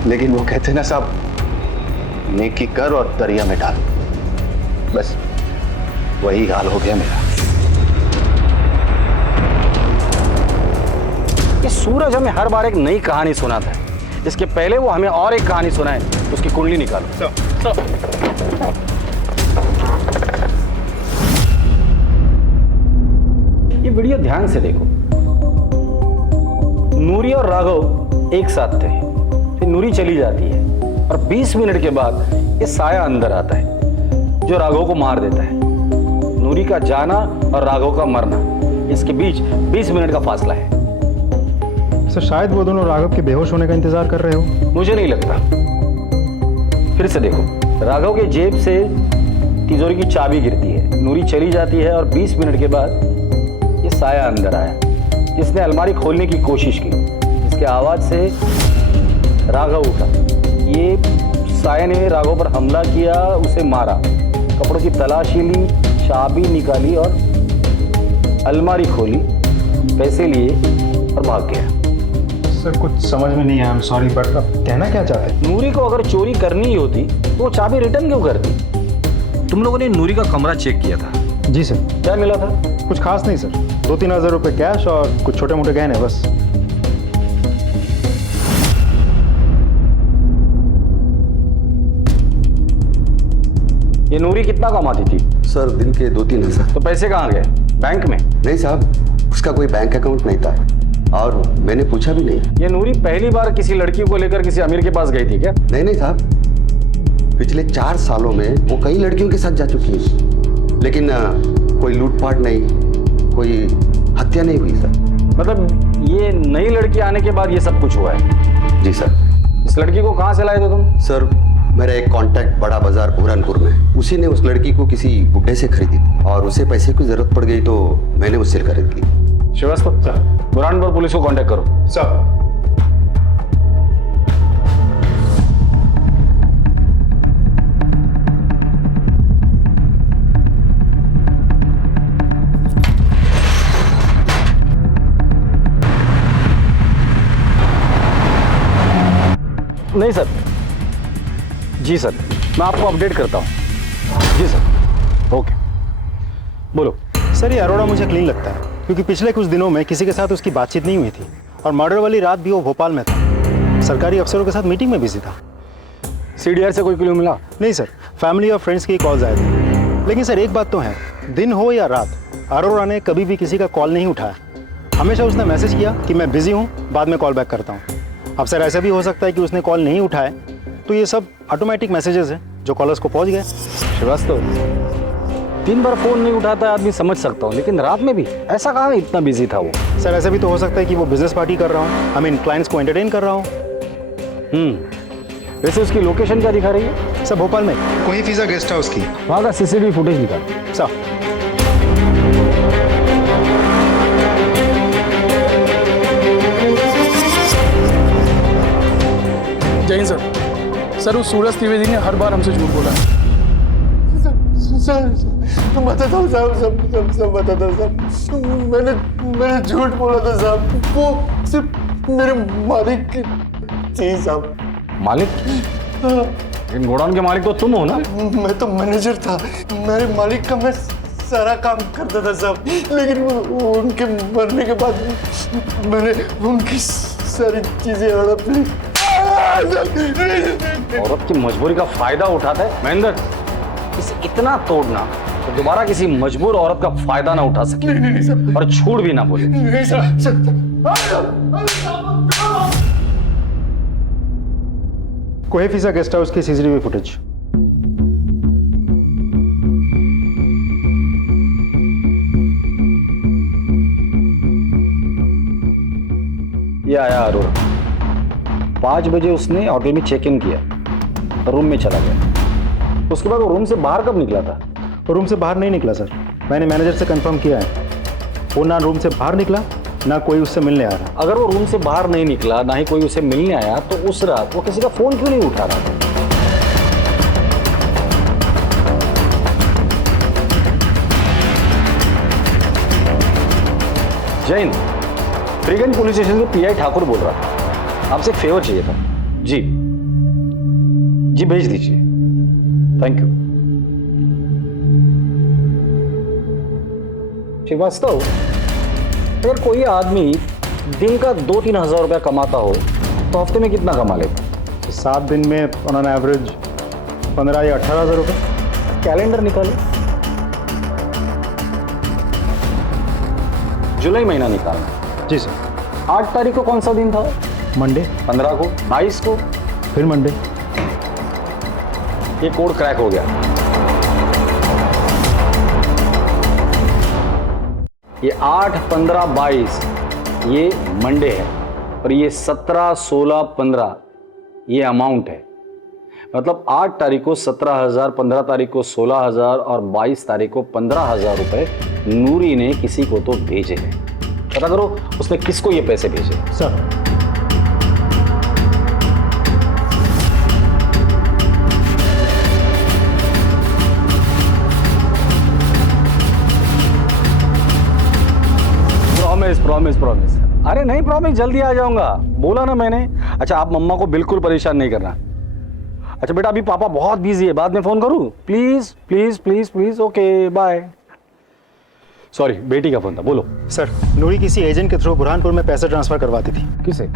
लेकिन वो कहते ना साहब, नेकी कर और दरिया में डाल। बस वही हाल हो गया मेरा। ये सूरज हमें हर बार एक नई कहानी सुनाता है। इसके पहले वो हमें और एक कहानी सुनाए, उसकी कुंडली निकालो। ये वीडियो ध्यान से देखो। नूरी और राघव एक साथ थे, फिर नूरी चली जाती है और 20 मिनट के बाद ये साया अंदर आता है जो राघव को मार देता है। नूरी का जाना और राघव का मरना, इसके बीच 20 मिनट का फासला है। सर शायद वो दोनों राघव के बेहोश होने का इंतजार कर रहे हो। मुझे नहीं लगता। फिर से देखो, राघव के जेब से तिजोरी की चाबी गिरती है, नूरी चली जाती है और 20 मिनट के बाद ये साया अंदर आया जिसने अलमारी खोलने की कोशिश की। इसके आवाज से राघव उठा। ये साया ने राघव पर हमला किया, उसे मारा, कपड़ों की तलाशी ली, चाबी निकाली और अलमारी खोली, पैसे लिए और भाग गया। सर कुछ समझ में नहीं आया, आई एम सॉरी, बट अब कहना क्या चाहते हैं? नूरी को अगर चोरी करनी ही होती तो वो चाबी रिटर्न क्यों करती? तुम लोगों ने नूरी का कमरा चेक किया था? जी सर। क्या मिला था? कुछ खास नहीं सर, 2-3 हज़ार रुपये कैश और कुछ छोटे मोटे गहने बस। ये नूरी कितना कमाती थी? सर दिन के 2-3 हज़ार। तो पैसे कहाँ गए? बैंक में? नहीं साहब, उसका कोई बैंक अकाउंट नहीं था और मैंने पूछा भी नहीं। ये नूरी पहली बार किसी लड़की को लेकर किसी अमीर के पास गई थी क्या? नहीं साहब, पिछले 4 सालों में वो कई लड़कियों के साथ जा चुकी है, लेकिन कोई लूटपाट नहीं, कोई हत्या नहीं हुई सर। मतलब ये नई लड़की आने के बाद ये सब कुछ हुआ है? जी सर। इस लड़की को कहाँ से लाए थे तुम? सर मेरा एक कांटेक्ट बड़ा बाजार बुरहानपुर में, उसी ने उस लड़की को किसी बुड्ढे से खरीदी और उसे पैसे की जरूरत पड़ गई तो मैंने उससे खरीद ली। श्रीवास्तव सर, बुरहानपुर पुलिस को कांटेक्ट करो। सर नहीं सर। जी सर, मैं आपको अपडेट करता हूँ। जी सर, ओके। बोलो। सर ये अरोड़ा मुझे क्लीन लगता है क्योंकि पिछले कुछ दिनों में किसी के साथ उसकी बातचीत नहीं हुई थी और मर्डर वाली रात भी वो भोपाल में था, सरकारी अफसरों के साथ मीटिंग में बिजी था। CDR से कोई क्लू मिला? नहीं सर, फैमिली और फ्रेंड्स की कॉल्स आए थे। लेकिन सर एक बात तो है, दिन हो या रात, अरोड़ा ने कभी भी किसी का कॉल नहीं उठाया। हमेशा उसने मैसेज किया कि मैं बिजी हूँ, बाद में कॉल बैक करता हूँ। अब सर ऐसा भी हो सकता है कि उसने कॉल नहीं उठाए तो ये सब ऑटोमेटिक मैसेजेस हैं जो कॉलर्स को पहुँच गए। श्रीवास्तव, 3 बार फोन नहीं उठाता है आदमी समझ सकता हूँ, लेकिन रात में भी ऐसा कहाँ इतना बिजी था वो? सर ऐसा भी तो हो सकता है कि वो बिजनेस पार्टी कर रहा हूँ, आई मीन क्लाइंट्स को एंटरटेन कर रहा हूँ। वैसे उसकी लोकेशन क्या दिखा रही है? सर भोपाल में कोई फिजा गेस्ट हाउस की, वहाँ का CCTV फुटेज निकाल। सर जय हिंद सर। सर उस सूरज त्रिवेदी ने हर बार हमसे झूठ बोला। सर बताता हूँ साहब, सब बताता हूँ साहब। मैंने झूठ बोला था साहब, वो सिर्फ मेरे मालिक की थी साहब। मालिक? लेकिन गोडाउन के मालिक तो तुम हो ना? मैं तो मैनेजर था, मेरे मालिक का मैं सारा काम करता था साहब, लेकिन उनके मरने के बाद मैंने उनकी सारी चीजें हड़प ली। औरत की मजबूरी का फायदा उठाता है महेंद्र। इसे इतना तोड़ना तो दोबारा किसी मजबूर औरत का फायदा ना उठा सके। नहीं, और झूठ भी ना बोले। नहीं कोई फिजा गेस्ट हाउस की CCTV फुटेज। ये आया अरोड़ा, 5 बजे उसने होटल में चेक इन किया, रूम में चला गया। उसके बाद वो रूम से बाहर कब निकला था? वो रूम से बाहर नहीं निकला सर, मैंने मैनेजर से कंफर्म किया है। वो ना रूम से बाहर निकला, ना कोई उससे मिलने आ रहा। अगर वो रूम से बाहर नहीं निकला, ना ही कोई उसे मिलने आया, तो उस रात वो किसी का फोन क्यों नहीं उठा रहा था? जैन, फ्रीगंज पुलिस स्टेशन के PI ठाकुर बोल रहा था, आपसे एक फेवर चाहिए था। जी जी भेज दीजिए, थैंक यू। श्रीवास्तव, अगर कोई आदमी दिन का 2-3 हज़ार रुपया कमाता हो तो हफ्ते में कितना कमा लेता? 7 दिन में ऑन एवरेज 15 या 18 हज़ार रुपये। कैलेंडर निकालो, जुलाई महीना निकालना। जी सर। 8 तारीख को कौन सा दिन था? मंडे। 15 को, 22 को, फिर मंडे। ये कोड क्रैक हो गया। ये 8, 15, 22 ये मंडे है और ये 17, 16, 15 ये अमाउंट है। मतलब 8 तारीख को 17,000, 15 तारीख को 16,000 और 22 तारीख को 15,000 रुपए नूरी ने किसी को तो भेजे हैं। पता करो उसने किसको ये पैसे भेजे। Sir promise. अरे नहीं प्रॉमिस, जल्दी आ जाऊंगा, बोला ना मैंने। अच्छा आप मम्मा को बिल्कुल परेशान नहीं करना। अच्छा बेटा अभी पापा बहुत बिजी है, बाद में फोन करूं? Please please please please. Okay bye. Sorry बेटी का फोन था, बोलो। सर नूरी किसी एजेंट के थ्रू बुरहानपुर में पैसे ट्रांसफर करवाती थी। किसे?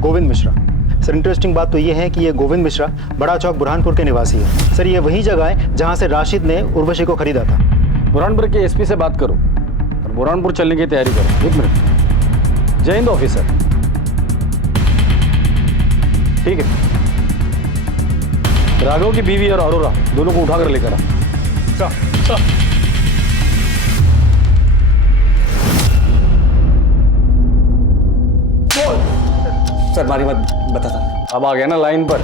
गोविंद मिश्रा। सर इंटरेस्टिंग बात तो ये है कि ये गोविंद मिश्रा बड़ा चौक बुरहानपुर के निवासी है। सर ये वही जगह है जहां से राशिद ने उर्वशी को खरीदा था। बुरहानपुर के SP से बात करो और बुरहानपुर चलने की तैयारी करो। 1 मिनट। जय हिंद ऑफिसर। ठीक है, राघव की बीवी और अरोरा दोनों को उठाकर लेकर आ। सर मारी मत बताता। अब आ गया ना लाइन पर।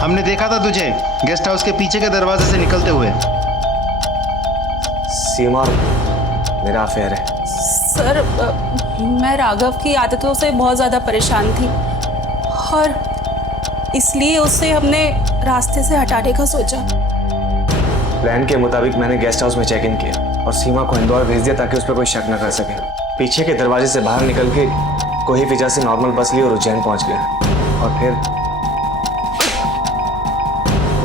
हमने देखा था तुझे गेस्ट हाउस के पीछे के दरवाजे से निकलते हुए। सीमा मेरा अफेयर है। सर मैं राघव की आदतों से बहुत ज़्यादा परेशान थी और इसलिए उससे हमने रास्ते से हटाने का सोचा। प्लान के मुताबिक मैंने गेस्ट हाउस में चेक इन किया और सीमा को इंदौर भेज दिया ताकि उस पर कोई शक न कर सके। पीछे के दरवाजे से बाहर निकल के कोही फिजा से नॉर्मल बस ली और उज्जैन पहुंच गया और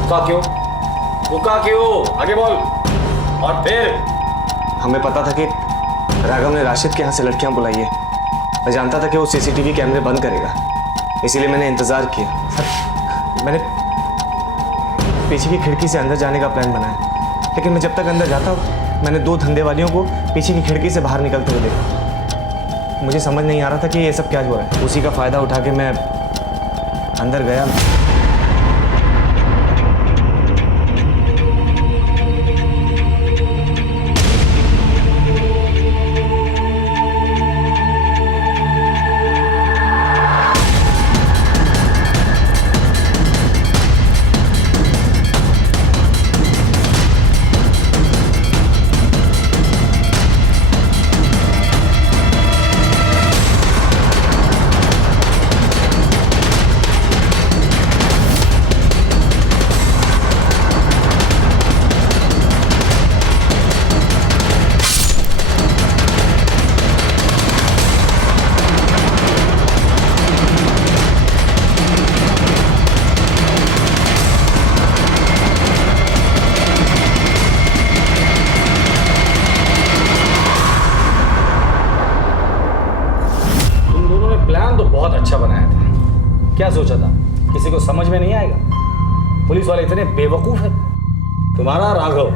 रुका क्यों? रुका क्यों? आगे बोल। और फिर? हमें पता था कि राघव ने राशिद के यहाँ से लड़कियां बुलाई है। मैं जानता था कि वो सीसीटीवी कैमरे बंद करेगा, इसीलिए मैंने इंतजार किया। सर, मैंने पीछे की खिड़की से अंदर जाने का प्लान बनाया, लेकिन मैं जब तक अंदर जाता मैंने 2 धंधे वालियों को पीछे की खिड़की से बाहर निकलते हुए देखा। मुझे समझ नहीं आ रहा था कि ये सब क्या हुआ है। उसी का फायदा उठा के मैं अंदर गया। अच्छा बनाया था। क्या सोचा था किसी को समझ में नहीं आएगा? पुलिस वाले इतने बेवकूफ है। तुम्हारा राघव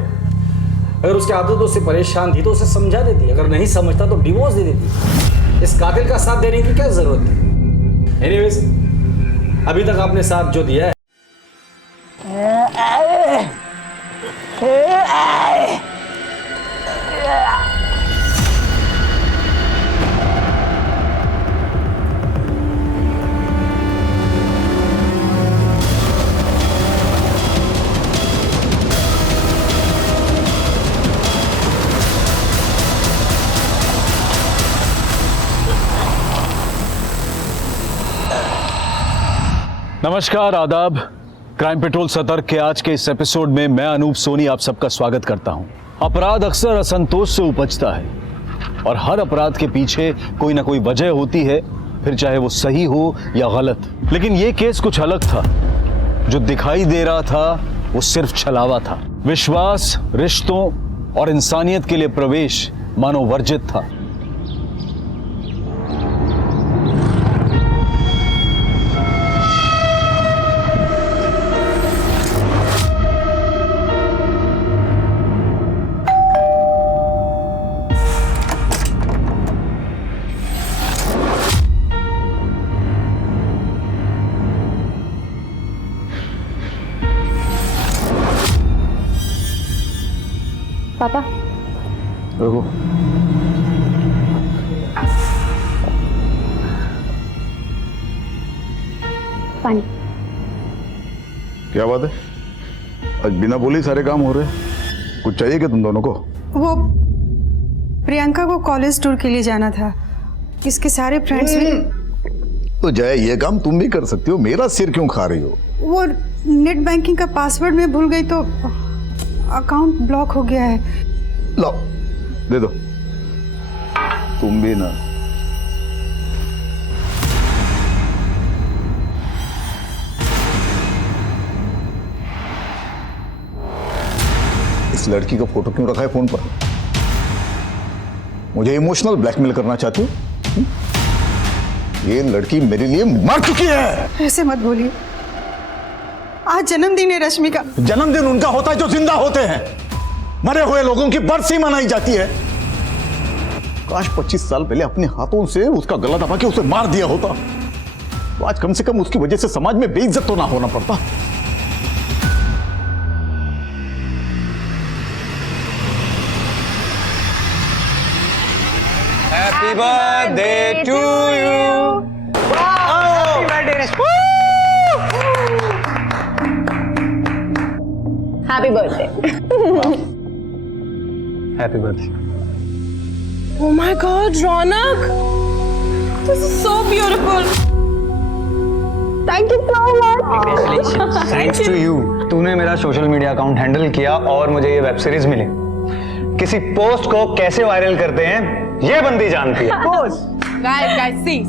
अगर उसकी आदतों से परेशान थी तो उसे समझा देती, अगर नहीं समझता तो डिवोर्स दे देती। इस कातिल का साथ देने की क्या जरूरत थी? एनीवेज, अभी तक आपने साथ जो दिया है नमस्कार, आदाब। क्राइम पेट्रोल सतर्क के आज के इस एपिसोड में मैं अनूप सोनी आप सबका स्वागत करता हूं। अपराध अक्सर असंतोष से उपजता है और हर अपराध के पीछे कोई ना कोई वजह होती है, फिर चाहे वो सही हो या गलत। लेकिन ये केस कुछ अलग था। जो दिखाई दे रहा था वो सिर्फ छलावा था। विश्वास, रिश्तों और इंसानियत के लिए प्रवेश मानो वर्जित था। पापा, रुको। पानी। क्या बात है? आज बिना बोले सारे काम हो रहे हैं। कुछ चाहिए क्या तुम दोनों को? वो प्रियंका को कॉलेज टूर के लिए जाना था। इसके सारे फ्रेंड्स भी। तो जय, ये काम तुम भी कर सकती हो, मेरा सिर क्यों खा रही हो? वो नेट बैंकिंग का पासवर्ड मैं भूल गई तो अकाउंट ब्लॉक हो गया है। लो, दे दो। तुम भी ना। इस लड़की का फोटो क्यों रखा है फोन पर? मुझे इमोशनल ब्लैकमेल करना चाहती हो? ये लड़की मेरे लिए मर चुकी है। ऐसे मत बोलिए। आज जन्मदिन है रश्मि का। जन्मदिन उनका होता है जो जिंदा होते हैं। मरे हुए लोगों की बरसी मनाई जाती है। काश 25 साल पहले अपने हाथों से उसका गला दबा के उसे मार दिया होता, तो आज कम से कम उसकी वजह से समाज में बेइज्जत तो ना होना पड़ता। Happy birthday to you. Happy birthday Rashmi. Happy birthday. Happy birthday. Oh my God, Ronak! This is so beautiful. Thank you so much. Thanks to you. तूने मेरा सोशल मीडिया अकाउंट हैंडल किया और मुझे ये वेब सीरीज मिली। किसी post को कैसे viral करते हैं ये बंदी जानती है। Guys, see.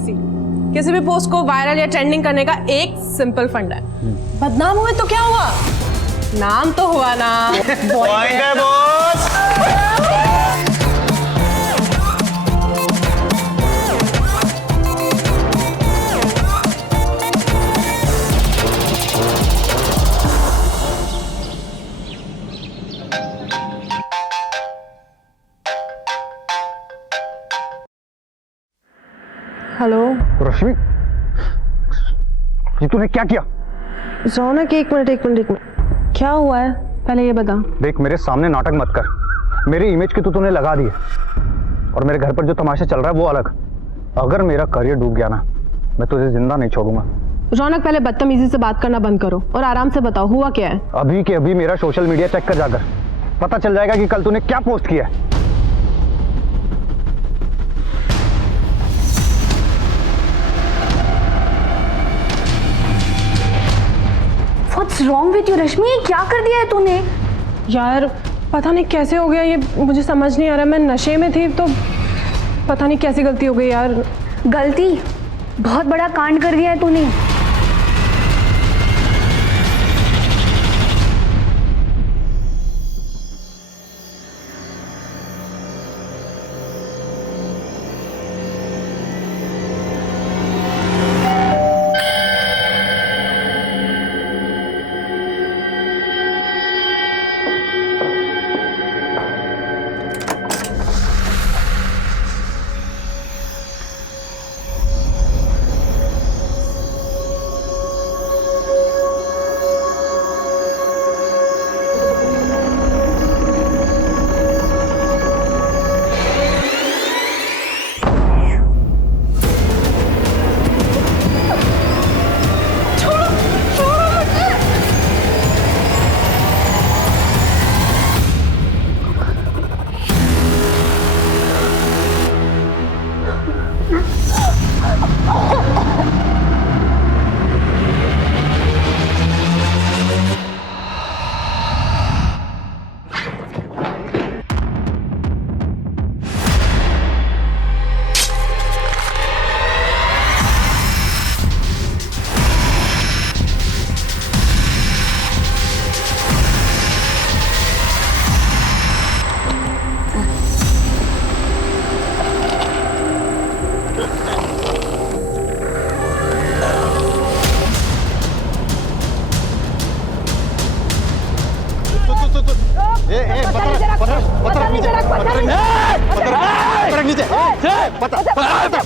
किसी भी पोस्ट को वायरल या ट्रेंडिंग करने का एक सिंपल फंडा है। बदनाम हुए तो क्या हुआ? नाम तो हुआ ना। हेलो रश्मि, ये तूने क्या किया? रौनक, एक मिनट, क्या हुआ है पहले ये बता। देख, मेरे सामने नाटक मत कर। मेरी इमेज की तो तूने लगा दी है, और मेरे घर पर जो तमाशा चल रहा है वो अलग। अगर मेरा करियर डूब गया ना, मैं तुझे जिंदा नहीं छोड़ूंगा। रौनक, पहले बदतमीजी से बात करना बंद करो और आराम से बताओ हुआ क्या है। अभी के अभी मेरा सोशल मीडिया चेक कर जाकर, पता चल जाएगा कि कल तूने क्या पोस्ट किया है। What's wrong with you, रश्मि? ये क्या कर दिया है तूने? यार पता नहीं कैसे हो गया ये, मुझे समझ नहीं आ रहा। मैं नशे में थी तो पता नहीं कैसी गलती हो गई यार। गलती? बहुत बड़ा कांड कर दिया है तूने।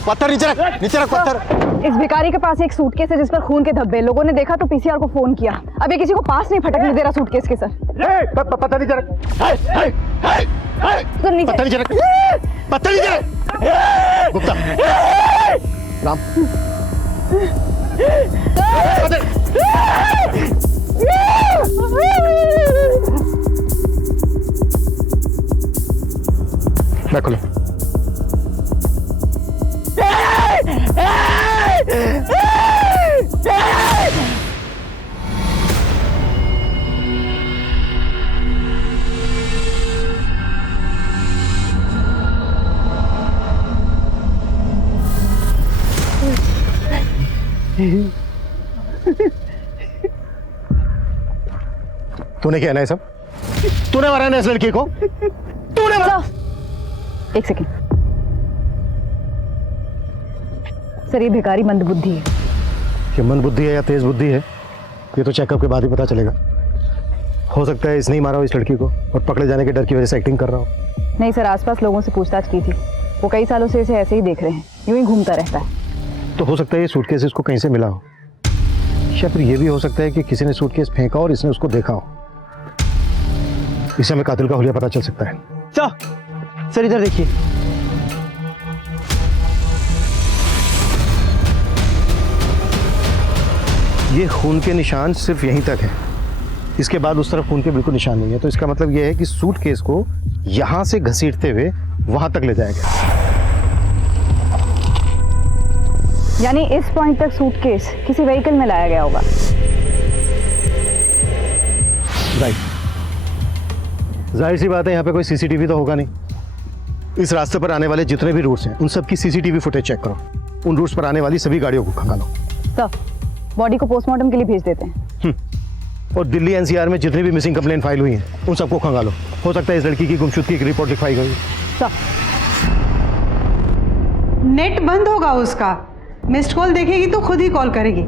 पत्थर नीचे रख पत्थर। इस भिखारी के पास एक सूटकेस है जिस पर खून के धब्बे। लोगों ने देखा तो पीसीआर को फोन किया। अब ये किसी को पास नहीं फटकने दे रहा सूटकेस के सर। पत्थर नीचे रख, पत्थर नीचे रख, पत्थर नीचे रख। गुप्ता, राम, मैं खोलो। तूने क्या है ना ये सब? तूने मारा ना इस लड़की को? तूने मारा? एक सेकेंड सर, ये भिखारी मंदबुद्धि है। ये मंदबुद्धि है या तेज बुद्धि है ये तो चेकअप के बाद ही पता चलेगा। हो सकता है इसने ही मारा हो इस लड़की को और पकड़े जाने के डर की वजह से एक्टिंग कर रहा हो। नहीं सर, आसपास लोगों से पूछताछ की थी, वो कई सालों से इसे ऐसे ही देख रहे हैं, यूं ही घूमता रहता है। तो हो सकता है ये सूटकेस इसको कहीं से मिला हो, या फिर ये भी हो सकता है कि किसी ने सूटकेस फेंका और इसने उसको देखा हो। इससे हमें कातिल का हुलिया पता चल सकता है। सर इधर देखिए। ये खून के निशान सिर्फ यहीं तक है, इसके बाद उस तरफ खून के बिल्कुल निशान नहीं है। तो इसका मतलब यह है कि सूटकेस को यहां से घसीटते हुए वहां तक ले जाया गया। यानी इस पॉइंट तक सूटकेस किसी व्हीकल में लाया गया होगा। राइट, जाहिर सी बात है यहाँ पे कोई सीसीटीवी तो होगा नहीं। इस रास्ते पर आने वाले जितने भी रूट्स हैं उन सब की सीसीटीवी फुटेज चेक करो। उन रूट्स पर आने वाली सभी गाड़ियों को खंगालो। सर, बॉडी को पोस्टमार्टम के लिए भेज देते हैं। और दिल्ली एनसीआर में जितनी भी मिसिंग कंप्लेंट फाइल हुई हैं उन सबको खंगालो। हो सकता है इस लड़की की गुमशुदगी की रिपोर्ट लिखवाई गई। नेट बंद होगा उसका, मिस्ड कॉल देखेगी तो खुद ही कॉल करेगी।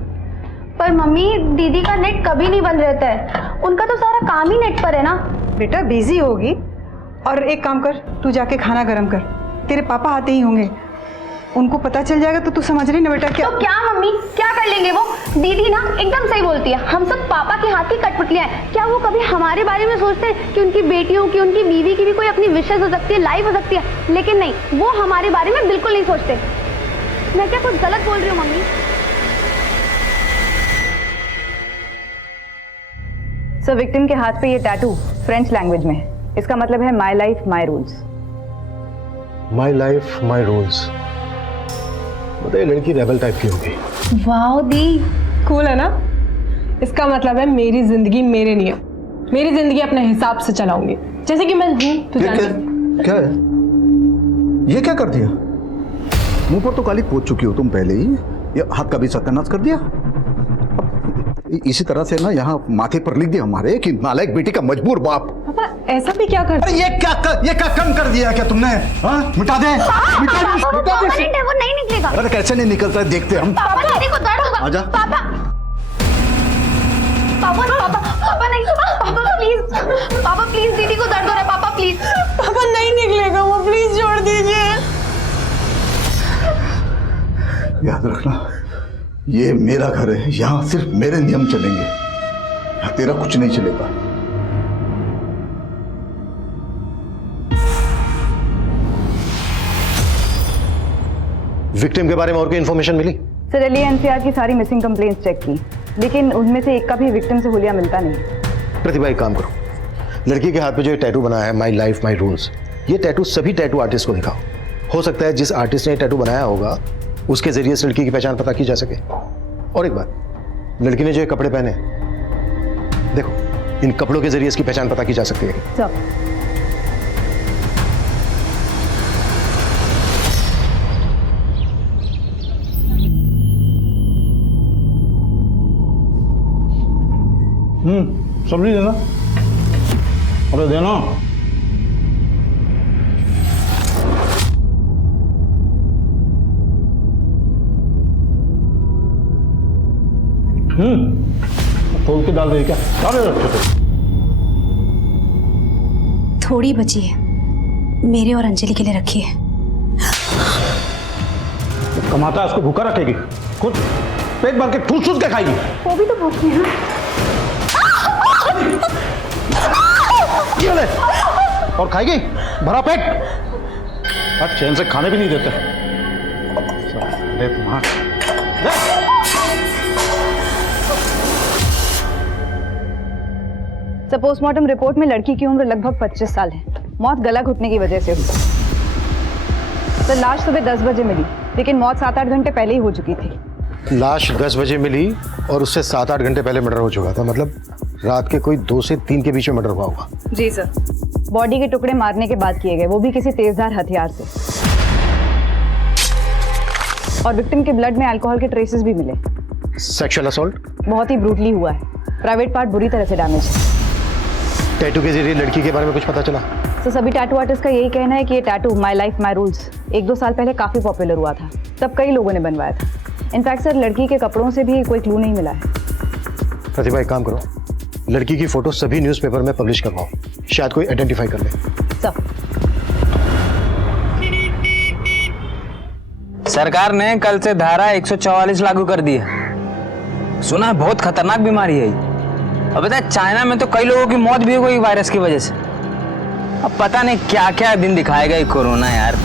पर मम्मी, दीदी का नेट कभी नहीं बंद रहता है, उनका तो सारा काम ही नेट पर है ना। बेटा बिजी होगी, और एक काम कर, तू जाके खाना गर्म कर, तेरे पापा आते ही होंगे, उनको पता चल जाएगा तो तू समझ रही ना बेटा। क्या तो क्या मम्मी, क्या कर लेंगे वो? दीदी ना एकदम सही बोलती है, हम सब पापा के हाथ की कठपुतलियां हैं। क्या वो कभी हमारे बारे में सोचते हैं कि उनकी बेटियों की, उनकी बीवी की भी कोई अपनी विशेष हो सकती है, लाइफ हो सकती है? लेकिन नहीं, वो हमारे बारे में बिल्कुल नहीं सोचते। मैं क्या कुछ गलत बोल रही हूँ मम्मी? सर, विक्टिम के हाथ पे ये टैटू फ्रेंच लैंग्वेज में है। इसका मतलब है my life my rules. My life my rules. बताइए, लड़की रेबल टाइप की होगी। वाओ दी, कूल है ना? इसका मतलब है मेरी जिंदगी मेरे नियम, मेरी जिंदगी अपने हिसाब से चलाऊंगी, जैसे कि मैं हूं। तू जानती क्या है ये? क्या कर दिया? मुंह पर तो काली पोत चुकी हो तुम पहले ही, ये हाथ का भी सत्यानाश कर दिया। इसी तरह से ना यहाँ माथे पर लिख दिया हमारे कि नालायक बेटी का मजबूर बाप। पापा ऐसा भी क्या कर? अरे ये क्या कम कर दिया क्या तुमने? हाँ, मिटा दे, मिटा दे। वो नहीं निकलेगा। अरे कैसे नहीं निकलता है, देखते हम। पापा, दीदी को दर्द होगा। आजा। पापा नहीं, पापा प्लीज, दीदी को दर्द हो रहा है, पापा प्लीज। पापा नहीं निकलेगा वो, प्लीज छोड़ दीजिए। याद रखना, ये मेरा घर है, यहाँ सिर्फ मेरे नियम चलेंगे, यहाँ तेरा कुछ नहीं चलेगा। विक्टिम के बारे में और कोई इन्फॉर्मेशन मिली? सर, दिल्ली एनसीआर की सारी मिसिंग कंप्लेंट्स चेक की, लेकिन उनमें से एक का भी विक्टिम से हुलिया मिलता नहीं। प्रतिभा, एक काम करो, लड़की के हाथ पे जो टैटू बनाया है माई लाइफ माई रूल्स, ये टैटू सभी टैटू आर्टिस्ट को दिखाओ। हो सकता है जिस आर्टिस्ट ने टैटू बनाया होगा उसके जरिए से लड़की की पहचान पता की जा सके। और एक बात, लड़की ने जो ये कपड़े पहने, देखो, इन कपड़ों के जरिए इसकी पहचान पता की जा सकती है। सब्जी देना। अरे देना। तोल के डाल दे क्या? थोड़ी बची है, मेरे और अंजलि के लिए रखी है। कमाता है उसको भूखा रखेगी, खुद पेट भर के ठूस ठूस के खाएगी। वो भी तो भूखी है। ये ले, और खाएगी भरा पेट। अब चैन से खाने भी नहीं देते। पोस्टमार्टम रिपोर्ट में लड़की की उम्र लगभग 25 साल है। मौत गला घुटने की वजह से हुई। तो लाश सुबह 10 बजे मिली, लेकिन मौत 7-8 घंटे पहले ही हो चुकी थी। लाश 10 बजे मिली और उससे 7-8 घंटे पहले मर्डर हो चुका था, मतलब रात के कोई 2 से 3 के बीच में मर्डर हुआ होगा। जी सर। बॉडी के टुकड़े मारने के बाद किए गए, वो भी किसी तेजधार हथियार से। और विक्टिम के ब्लड में अल्कोहल के ट्रेसेस भी मिले। सेक्सुअल असॉल्ट बहुत ही ब्रूटली हुआ है। प्राइवेट पार्ट बुरी तरह से डैमेज है। टैटू के जरिए लड़की के बारे में कुछ पता चला? तो सभी टैटू आर्टिस्ट का यही कहना है कि ये tattoo my life my rules 1-2 साल पहले काफ़ी पॉपुलर हुआ था, तब कई लोगों ने बनवाया था। इनफैक्ट सर, लड़की के कपड़ों से भी कोई क्लू नहीं मिला है। प्रतिभा, एक काम करो, लड़की की फोटो सभी न्यूज़पेपर में पब्लिश करवाओ, शायद कोई आइडेंटिफाई कर ले। सब सरकार ने कल से धारा 144 लागू कर दी है। सुना है बहुत खतरनाक बीमारी है ये। अब पता है चाइना में तो कई लोगों की मौत भी हो गई वायरस की वजह से। अब पता नहीं क्या क्या दिन दिखाएगा ये कोरोना यार।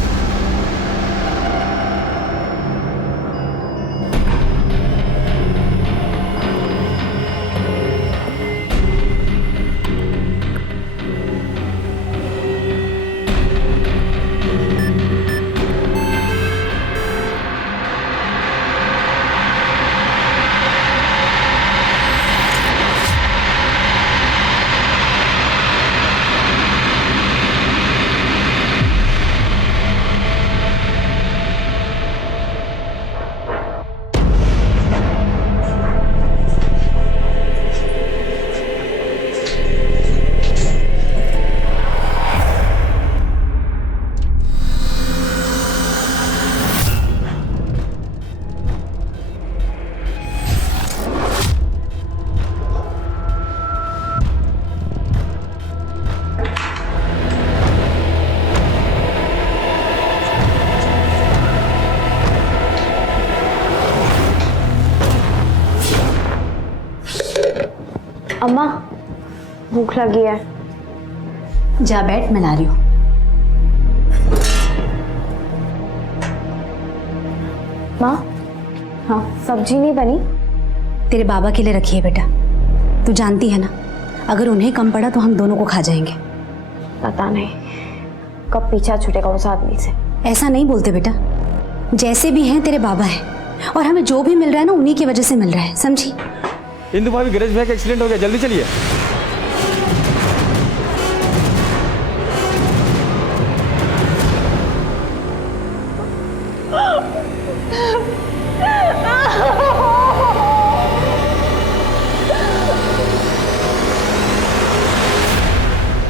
अम्मा भूख लगी है। जा बैठ, मैं ला रही हूँ। माँ, हाँ सब्जी नहीं बनी? तेरे बाबा के लिए रखी है बेटा, तू जानती है ना, अगर उन्हें कम पड़ा तो हम दोनों को खा जाएंगे। पता नहीं कब पीछा छूटेगा उस आदमी से। ऐसा नहीं बोलते बेटा, जैसे भी हैं तेरे बाबा हैं, और हमें जो भी मिल रहा है ना उन्हीं की वजह से मिल रहा है, समझी? इंदु भाभी, गणेश भैया का एक्सीडेंट हो गया, जल्दी चलिए।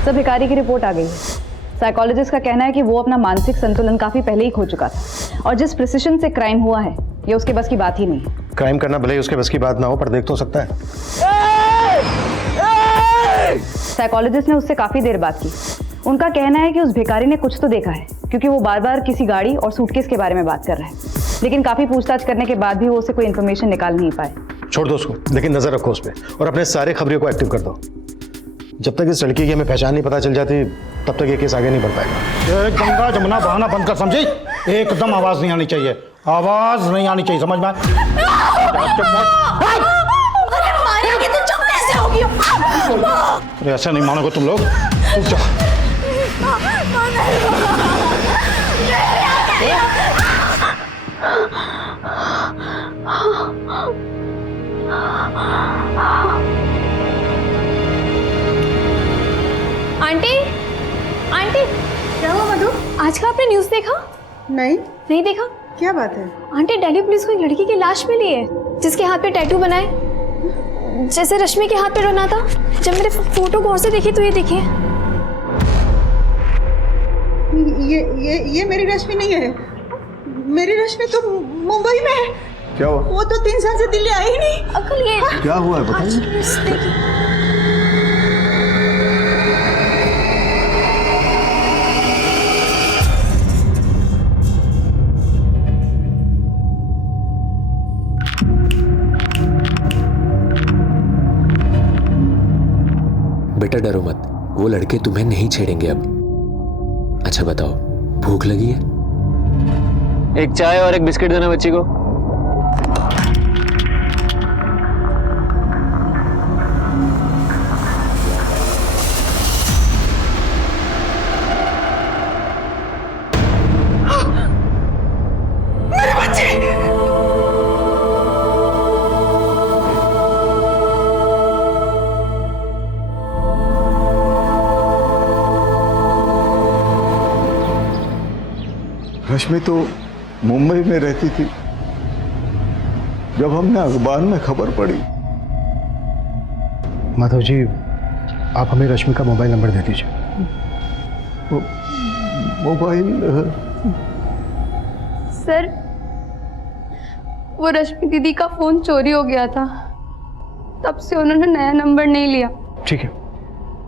सब भिखारी की रिपोर्ट आ गई है। साइकोलॉजिस्ट का कहना है कि वो अपना मानसिक संतुलन काफी पहले ही खो चुका था, और जिस प्रिसिशन से क्राइम हुआ है ये उसके बस की बात ही नहीं है। क्राइम करना भले ही उसके बस की बात ना हो, पर देख तो सकता है। साइकोलॉजिस्ट ने उससे काफी देर बात की। उनका कहना है कि उस भिखारी ने कुछ तो देखा है, क्योंकि वो बार बार किसी गाड़ी और सूटकेस के बारे में बात कर रहा है, लेकिन काफी पूछताछ करने के बाद भी वो उससे कोई इन्फॉर्मेशन निकाल नहीं पाए। छोड़ दो उसको, लेकिन नजर रखो उस पर, और अपने सारे खबरियों को एक्टिव कर दो। जब तक इस लड़की की हमें पहचान नहीं पता चल जाती, तब तक ये केस आगे नहीं बढ़ पाएगा। गंगा जमुना बहाना बंद कर, समझी? एकदम आवाज नहीं आनी चाहिए, आवाज नहीं आनी चाहिए, समझ में? अरे ऐसा नहीं मानोगे तुम लोग। आंटी, आंटी, क्या हुआ मधु? आज का आपने न्यूज़ देखा? नहीं देखा? क्या बात है? आंटी, दिल्ली पुलिस को एक लड़की की लाश मिली है जिसके हाथ पे टैटू बनाए, जैसे रश्मि के हाथ पे बना था। जब मेरे फोटो गौर से देखी तो ये देखिए। ये मेरी रश्मि नहीं है। मेरी रश्मि तो मुंबई में है। क्या हुआ? वो तो 3 साल से दिल्ली आई ही नहीं। अंकल ये क्या हुआ है बताइए। बेटा डरो मत, वो लड़के तुम्हें नहीं छेड़ेंगे अब। अच्छा बताओ, भूख लगी है? एक चाय और एक बिस्किट देना बच्ची को। मेरे बच्चे! रश्मि तो मुंबई में रहती थी। जब हमने अखबार में खबर पड़ी। माधव जी, आप हमें रश्मि का मोबाइल नंबर दे दीजिए। मोबाइल? सर, वो रश्मि दीदी का फोन चोरी हो गया था, तब से उन्होंने नया नंबर नहीं लिया। ठीक है,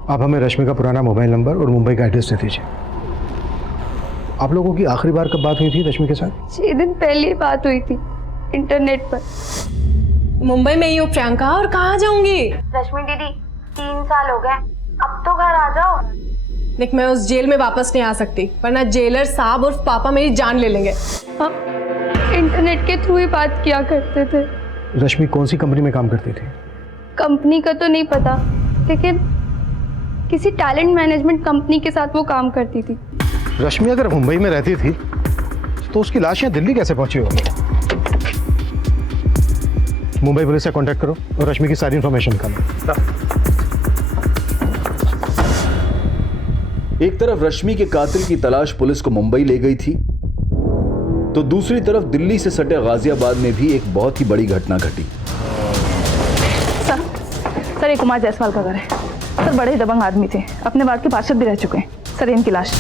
आप हमें रश्मि का पुराना मोबाइल नंबर और मुंबई का एड्रेस दे दीजिए। आप लोगों की आखिरी बार कब बात हुई थी रश्मि के साथ? 6 दिन पहले बात हुई थी इंटरनेट पर। मुंबई में ही हो प्रियंका, और कहाँ जाऊंगी? रश्मि दीदी, 3 साल हो गए, अब तो घर आ जाओ। देख, मैं उस जेल में वापस नहीं आ सकती, वरना जेलर साहब और पापा मेरी जान ले लेंगे। हम इंटरनेट के थ्रू ही बात किया करते थे। रश्मि कौन सी कंपनी में काम करती थी? कंपनी का तो नहीं पता, लेकिन किसी टैलेंट मैनेजमेंट कंपनी के साथ वो काम करती थी। रश्मि अगर मुंबई में रहती थी तो उसकी लाश यहाँ दिल्ली कैसे पहुंची होगी? मुंबई पुलिस से कांटेक्ट करो और रश्मि की सारी इंफॉर्मेशन निकालो। एक तरफ रश्मि के कातिल की तलाश पुलिस को मुंबई ले गई थी, तो दूसरी तरफ दिल्ली से सटे गाजियाबाद में भी एक बहुत ही बड़ी घटना घटी। सर, ये कुमार जायसवाल का घर है। सर, बड़े ही दबंग आदमी थे, अपने वार्ड के पार्षद भी रह चुके हैं। सर, इनकी लाश।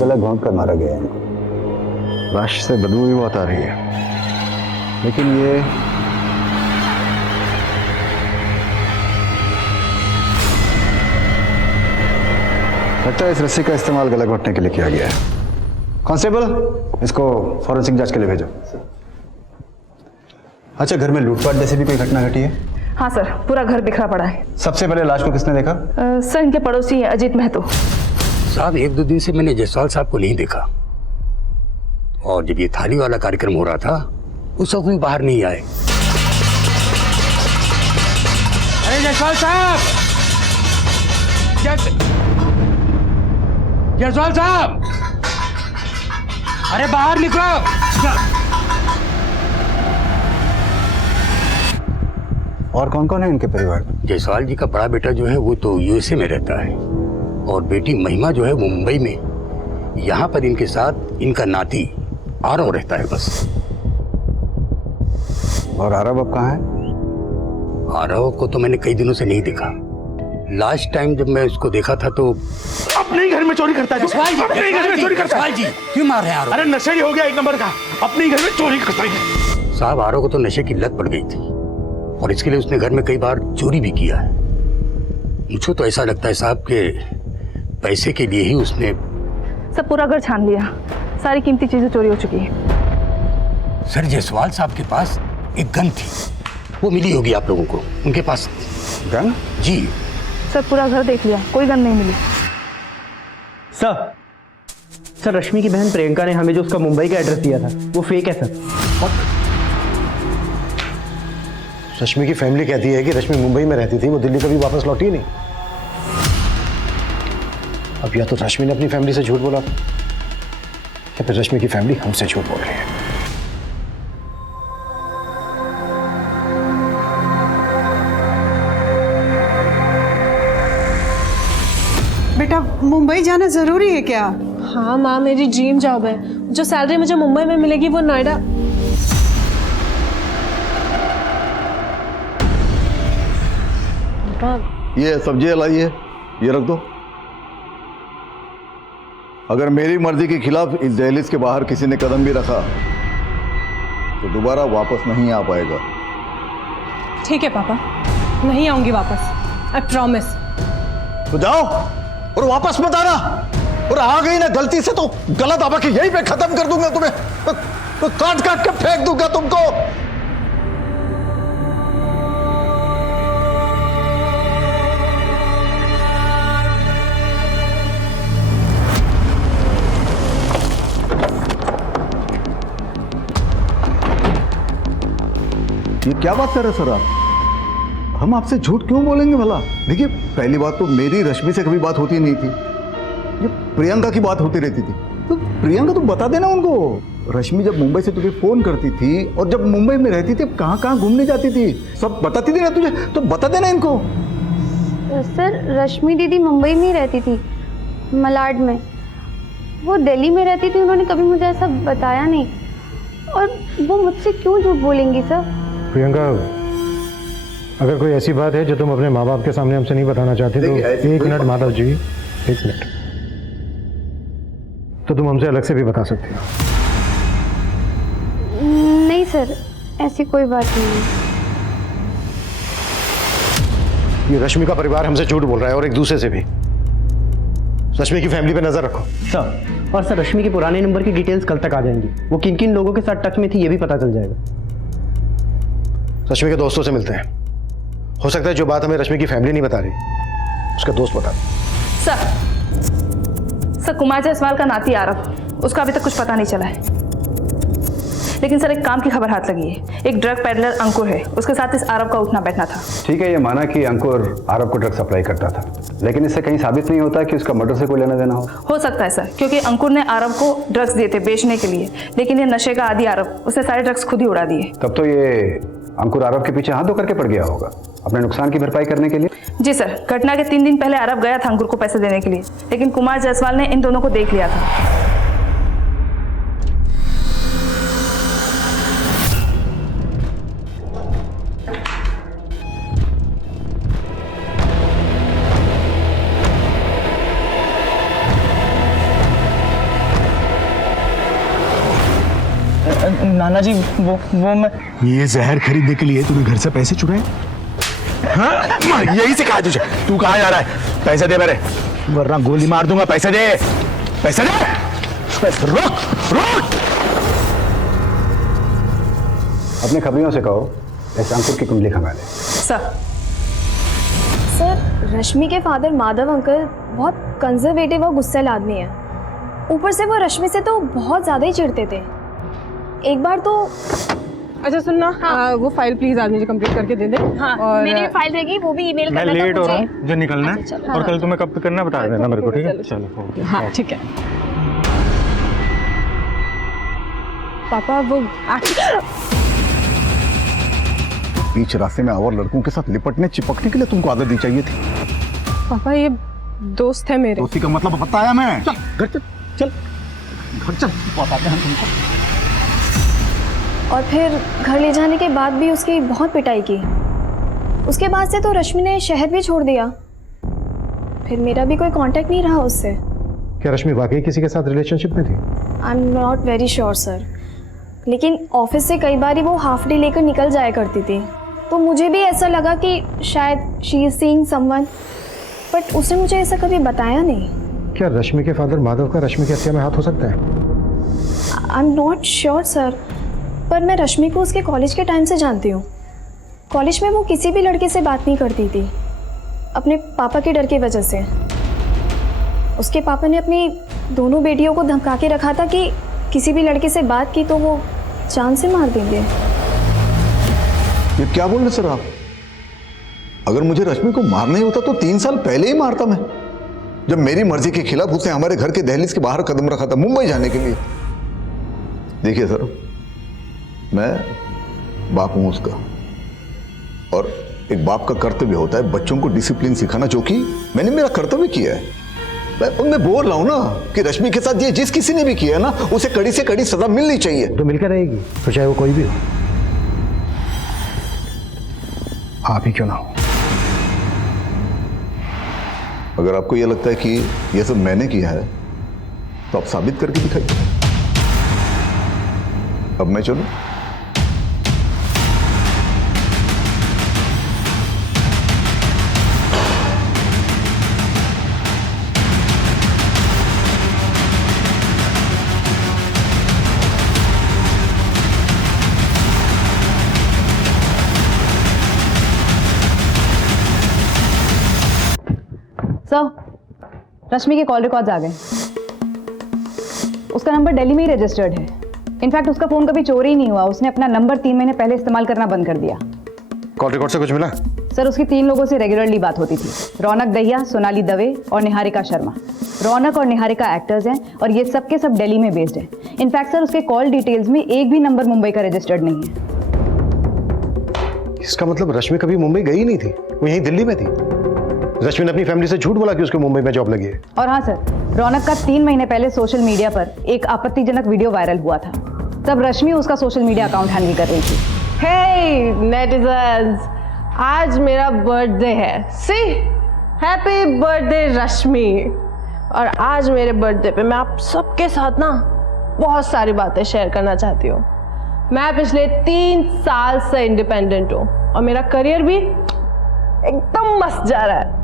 गला घोंट कर मारा गया इनको। लाश से बदबू भी बहुत आ रही है, लेकिन ये लगता है इस रस्सी का इस्तेमाल गला घोंटने के लिए किया गया है। कांस्टेबल, इसको फॉरेंसिक जांच के लिए भेजो। अच्छा, घर में लूटपाट जैसी भी कोई घटना घटी है? हाँ सर, पूरा घर बिखरा पड़ा है। सबसे पहले लाश को किसने देखा? सर, इनके पड़ोसी अजीत महतो। साहब, 1-2 दिन से मैंने जायसवाल साहब को नहीं देखा, और जब ये थाली वाला कार्यक्रम हो रहा था उस वक्त भी बाहर नहीं आए। अरे जायसवाल साहब, जायसवाल साहब, अरे बाहर निकलो। और कौन कौन है इनके परिवार में? जायसवाल जी का बड़ा बेटा जो है वो तो यूएसए में रहता है, और बेटी महिमा जो है वो मुंबई में। यहाँ पर इनके साथ इनका नाती आरव रहता है बस। और आरव अब कहाँ है? आरव को तो मैंने कई दिनों से नहीं देखा। लास्ट टाइम जब मैं उसको देखा था तो अपने ही घर में चोरी करता है। अपने ही घर में चोरी करता है। जी, क्यों मार रहे हैं आरव? अरे नशेड़ी हो गया एक नंबर का, अपने ही घर में चोरी करता है। साहब, आरव को तो नशे की लत पड़ गई थी, और इसके लिए उसने घर में कई बार चोरी भी किया है। मुझे तो ऐसा लगता है साहब कि पैसे के लिए ही उसने। सब पूरा घर छान लिया, सारी कीमती चीजें चोरी हो चुकी है। सर, जायसवाल साहब के पास एक गन थी, वो मिली होगी आप लोगों को। उनके पास गन? जी सर, पूरा घर देख लिया, कोई गन नहीं मिली। सर, रश्मि की बहन प्रियंका ने हमें जो उसका मुंबई का एड्रेस दिया था वो फेक है सर। रश्मि की फैमिली कहती है कि रश्मि मुंबई में रहती थी, वो दिल्ली कभी वापस लौटी नहीं। अब या तो रश्मि ने अपनी फैमिली से झूठ बोला था, या फिर रश्मि की फैमिली हमसे झूठ बोल रही है। बेटा, मुंबई जाना जरूरी है क्या? हाँ माँ, मेरी ड्रीम जॉब है। जो सैलरी मुझे मुंबई में मिलेगी वो नोएडा। ये सब्जी लाइए, ये रख दो। अगर मेरी मर्जी के खिलाफ इस दहलीज के बाहर किसी ने कदम भी रखा तो दोबारा वापस नहीं आ पाएगा। ठीक है पापा, नहीं आऊंगी वापस, आई प्रॉमिस। तो जाओ और वापस मत आना, और आ गई ना गलती से तो गलत आवा के यहीं पे खत्म कर दूंगा तुम्हें, तो काट काट के फेंक दूंगा तुमको। ये क्या बात कर रहे सर आप? हम आपसे झूठ क्यों बोलेंगे भला? देखिए, पहली बात तो मेरी रश्मि से कभी बात होती नहीं थी, ये प्रियंका की बात होती रहती थी। तो प्रियंका तो बता देना उनको। रश्मि जब मुंबई से तुझे फोन करती थी और जब मुंबई में रहती थी कहाँ कहाँ घूमने जाती थी सब बताती थी ना तुझे, तो बता देना इनको। सर, रश्मि दीदी मुंबई में ही रहती थी, मलाड में। वो दिल्ली में रहती थी, उन्होंने कभी मुझे ऐसा बताया नहीं। और वो मुझसे क्यों झूठ बोलेंगी सर? प्रियंका, अगर कोई ऐसी बात है जो तुम अपने माँ बाप के सामने हमसे नहीं बताना चाहते तो एक मिनट माधव जी, एक मिनट, तो तुम हमसे अलग से भी बता सकते हो। नहीं सर, ऐसी कोई बात नहीं है। ये रश्मि का परिवार हमसे झूठ बोल रहा है, और एक दूसरे से भी। रश्मि की फैमिली पे नजर रखो सर। और सर, रश्मि के पुराने नंबर की डिटेल्स कल तक आ जाएंगी। वो किन किन लोगों के साथ टच में थी ये भी पता चल जाएगा। रश्मि के दोस्तों से मिलते हैं, हो सकता है जो बात हमें रश्मि की फैमिली नहीं बता रही उसका दोस्त बता दे। सर, कुमार जायसवाल का नाती आरव, उसका अभी तक कुछ पता नहीं चला है। लेकिन सर, एक काम की खबर हाथ लगी है। एक ड्रग पेडलर अंकुर है, उसके साथ इस आरव का उठना बैठना था। ठीक है, ये माना कि अंकुर आरव को ड्रग सप्लाई करता था, लेकिन इससे कहीं साबित नहीं होता कि उसका मर्डर से कोई लेना देना हो सकता है सर, क्योंकि अंकुर ने आरव को ड्रग्स दिए थे बेचने के लिए, लेकिन ये नशे का आदी आरव, उसने सारे ड्रग्स खुद ही उड़ा दिए। तब तो ये अंकुर आरव के पीछे हाथ धो करके पड़ गया होगा अपने नुकसान की भरपाई करने के लिए। जी सर, घटना के 3 दिन पहले आरव गया था अंकुर को पैसे देने के लिए, लेकिन कुमार जायसवाल ने इन दोनों को देख लिया था। नाना जी, वो मैं ये जहर खरीदने के लिए तूने घर से पैसे चुराए? हाँ, यही से कहा तुझे। तू कहाँ जा रहा है? पैसे दे मेरे, वरना गोली मार दूंगा। पैसे दे, पैसे दे। बस रोक रोक। अपने खबरियों से कहो इस अंकुर की कुंडली खंगा ले। सर रश्मि के फादर माधव अंकल बहुत कंजर्वेटिव और गुस्सैल आदमी है। ऊपर से वो रश्मि से तो बहुत ज़्यादा ही चिढ़ते थे। एक बार तो अच्छा सुनना, वो फाइल प्लीज आज मुझे कंप्लीट करके दे दे। हाँ, और मेरी फाइल रहेगी, वो भी ईमेल मैं करना था लेट हो रहा मुझे। हूँ, मुझे निकलना है। अच्छा, और कल तुम्हें कब तक करना है बता देना मेरे को, ठीक है? चलो ओके। हाँ ठीक है पापा। वो बीच रास्ते में और लड़कों के साथ लिपटने चिपकने के लिए तुमको आदत दी चाहिए थी। पापा ये दोस्त है मेरे। दोस्ती का मतलब बताया मैं। चल घर चल, चल घर चल, बताते हैं तुमको। और फिर घर ले जाने के बाद भी उसकी बहुत पिटाई की। उसके बाद से तो रश्मि ने शहर भी छोड़ दिया। फिर मेरा भी कोई कांटेक्ट नहीं रहा उससे। क्या रश्मि वाकई किसी के साथ रिलेशनशिप में थी? I am not very sure sir, लेकिन ऑफिस से कई बार वो हाफ डे लेकर निकल जाया करती थी, तो मुझे भी ऐसा लगा कि शायद she is seeing someone, but उसने मुझे ऐसा कभी बताया नहीं। क्या रश्मि के फादर माधव का रश्मि की हत्या में हाथ हो सकता है? I am not sure sir, पर मैं रश्मि को उसके कॉलेज के टाइम से जानती हूँ। कॉलेज में वो किसी भी लड़के से बात नहीं करती थी, अपने पापा के डर की वजह से। उसके पापा ने अपनी दोनों बेटियों को धमका के रखा था कि किसी भी लड़के से बात की तो वो जान से मार देंगे। ये क्या बोल रहे सर आप? अगर मुझे रश्मि को मारना ही होता तो 3 साल पहले ही मारता मैं, जब मेरी मर्जी के खिलाफ उसने हमारे घर के दहलीज के बाहर कदम रखा था मुंबई जाने के लिए। देखिए सर, मैं बाप हूं उसका, और एक बाप का कर्तव्य होता है बच्चों को डिसिप्लिन सिखाना, जो कि मैंने मेरा कर्तव्य किया है। मैं बोल रहा हूं ना कि रश्मि के साथ ये जिस किसी ने भी किया ना, उसे कड़ी से कड़ी सजा मिलनी चाहिए। तो मिलकर रहेगी, तो चाहे वो कोई भी हो, आप ही क्यों ना हो। अगर आपको यह लगता है कि यह सब मैंने किया है तो आप साबित करके दिखाइए। अब मैं चलूं? सर, रश्मि के कॉल रिकॉर्ड्स आ गए। उसका नंबर दिल्ली में ही रजिस्टर्ड है। इनफैक्ट उसका फोन कभी चोरी ही नहीं हुआ। उसने अपना नंबर 3 महीने पहले इस्तेमाल करना बंद कर दिया। कॉल रिकॉर्ड से कुछ मिला? सर, उसकी 3 लोगों से रेगुलरली बात होती थी, रौनक दहिया, सोनाली दवे और निहारिका शर्मा। रौनक और निहारिका एक्टर्स हैं और ये सब के सब दिल्ली में बेस्ड हैं। इनफैक्ट सर, उसके कॉल डिटेल्स में एक भी नंबर मुंबई का रजिस्टर्ड नहीं है। इसका मतलब रश्मि कभी मुंबई गई नहीं थी, वो यहीं दिल्ली में थी। रश्मि ने अपनी फैमिली से झूठ बोला कि उसको मुंबई में जॉब लगी है। और हाँ सर, रौनक का 3 महीने पहले सोशल मीडिया पर एक आपत्तिजनक वीडियो वायरल हुआ था। तब रश्मि उसका सोशल मीडिया अकाउंट हैंडल कर रही थी। हे नेटिजन्स, आज मेरा बर्थडे है। सी, हैप्पी बर्थडे रश्मि। और आज मेरे बर्थडे पे मैं आप सबके साथ ना बहुत सारी बातें शेयर करना चाहती हूँ। मैं पिछले 3 साल से इंडिपेंडेंट हूँ और मेरा करियर भी एकदम मस्त जा रहा है।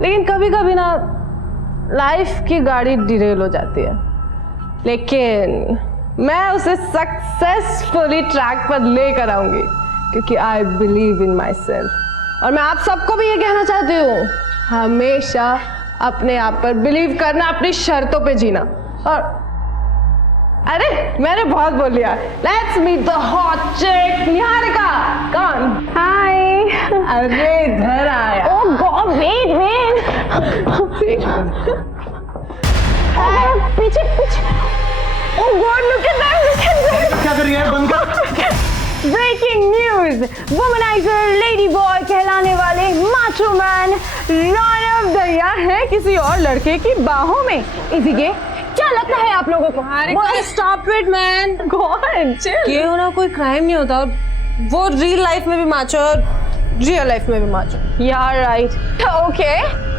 लेकिन कभी कभी ना लाइफ की गाड़ी डिरेल हो जाती है, लेकिन मैं उसे सक्सेसफुली ट्रैक पर लेकर आऊंगी, क्योंकि I believe in my self. और मैं आप सबको भी ये कहना चाहती हूँ, हमेशा अपने आप पर बिलीव करना, अपनी शर्तों पे जीना। और अरे मैंने बहुत बोल लिया। लेट्स मीट द हॉट चिक निहारिका। कौन? हाय। अरे इधर आया। ओह गॉड, वेट पीछे पीछे। Oh God, look at that. क्या कर रही है? बंद कर। Breaking news, womaniser lady boy कहलाने वाले माचो मैन रौनक दहिया है किसी और लड़के की बाहों में। इसीलिए क्या लगता है आप लोगों को? स्टॉप इट मैन, ये होना कोई क्राइम नहीं होता। वो रियल लाइफ में भी माचो और रियल लाइफ में भी माचो। यार राइट, ओके।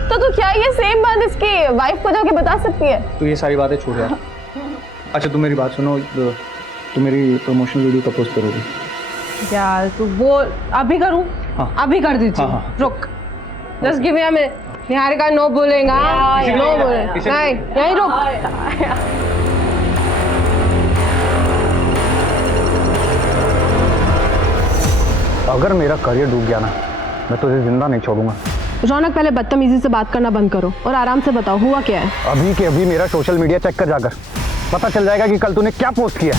तो क्या ये सेम बात इसकी वाइफ को जाके बता सकती है? तो ये सारी बातें छोड़ यार। अच्छा तुम मेरी बात सुनो, तुम मेरी प्रमोशनल वीडियो कब पोस्ट करोगी? यार तू वो अभी करूं? हाँ। अभी कर दीजिए। हाँ। रुक, just give me a minute. Niharika no बोलेगा, नो बोलेगा, नहीं यही रुक। अगर मेरा करियर डूब गया ना, मैं तुझे जिंदा नहीं छोड़ूंगा। रौनक, पहले बदतमीजी से बात करना बंद करो और आराम से बताओ हुआ क्या है। अभी के अभी मेरा सोशल मीडिया चेक कर जाकर, पता चल जाएगा कि कल तूने क्या पोस्ट किया।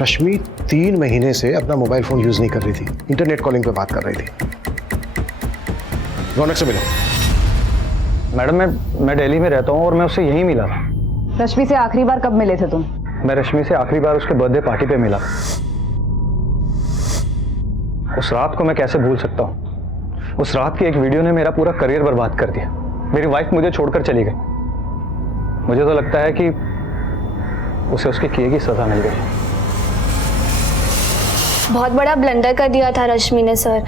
रश्मि 3 महीने से अपना मोबाइल फोन यूज नहीं कर रही थी, इंटरनेट कॉलिंग पे बात कर रही थी। रौनक से मिलो। मैडम मैं दिल्ली में रहता हूँ और मैं उससे यहीं मिला था। रश्मि से आखिरी बार कब मिले थे तुम? मैं रश्मि से आखिरी बार उसके बर्थडे पार्टी पे मिला। उस रात को मैं कैसे भूल सकता हूँ। उस रात की एक वीडियो ने मेरा पूरा करियर बर्बाद कर दिया। मेरी वाइफ मुझे छोड़कर चली गई। मुझे तो लगता है कि उसे उसके किए की सजा मिल गई। बहुत बड़ा ब्लंडर कर दिया था रश्मि ने सर,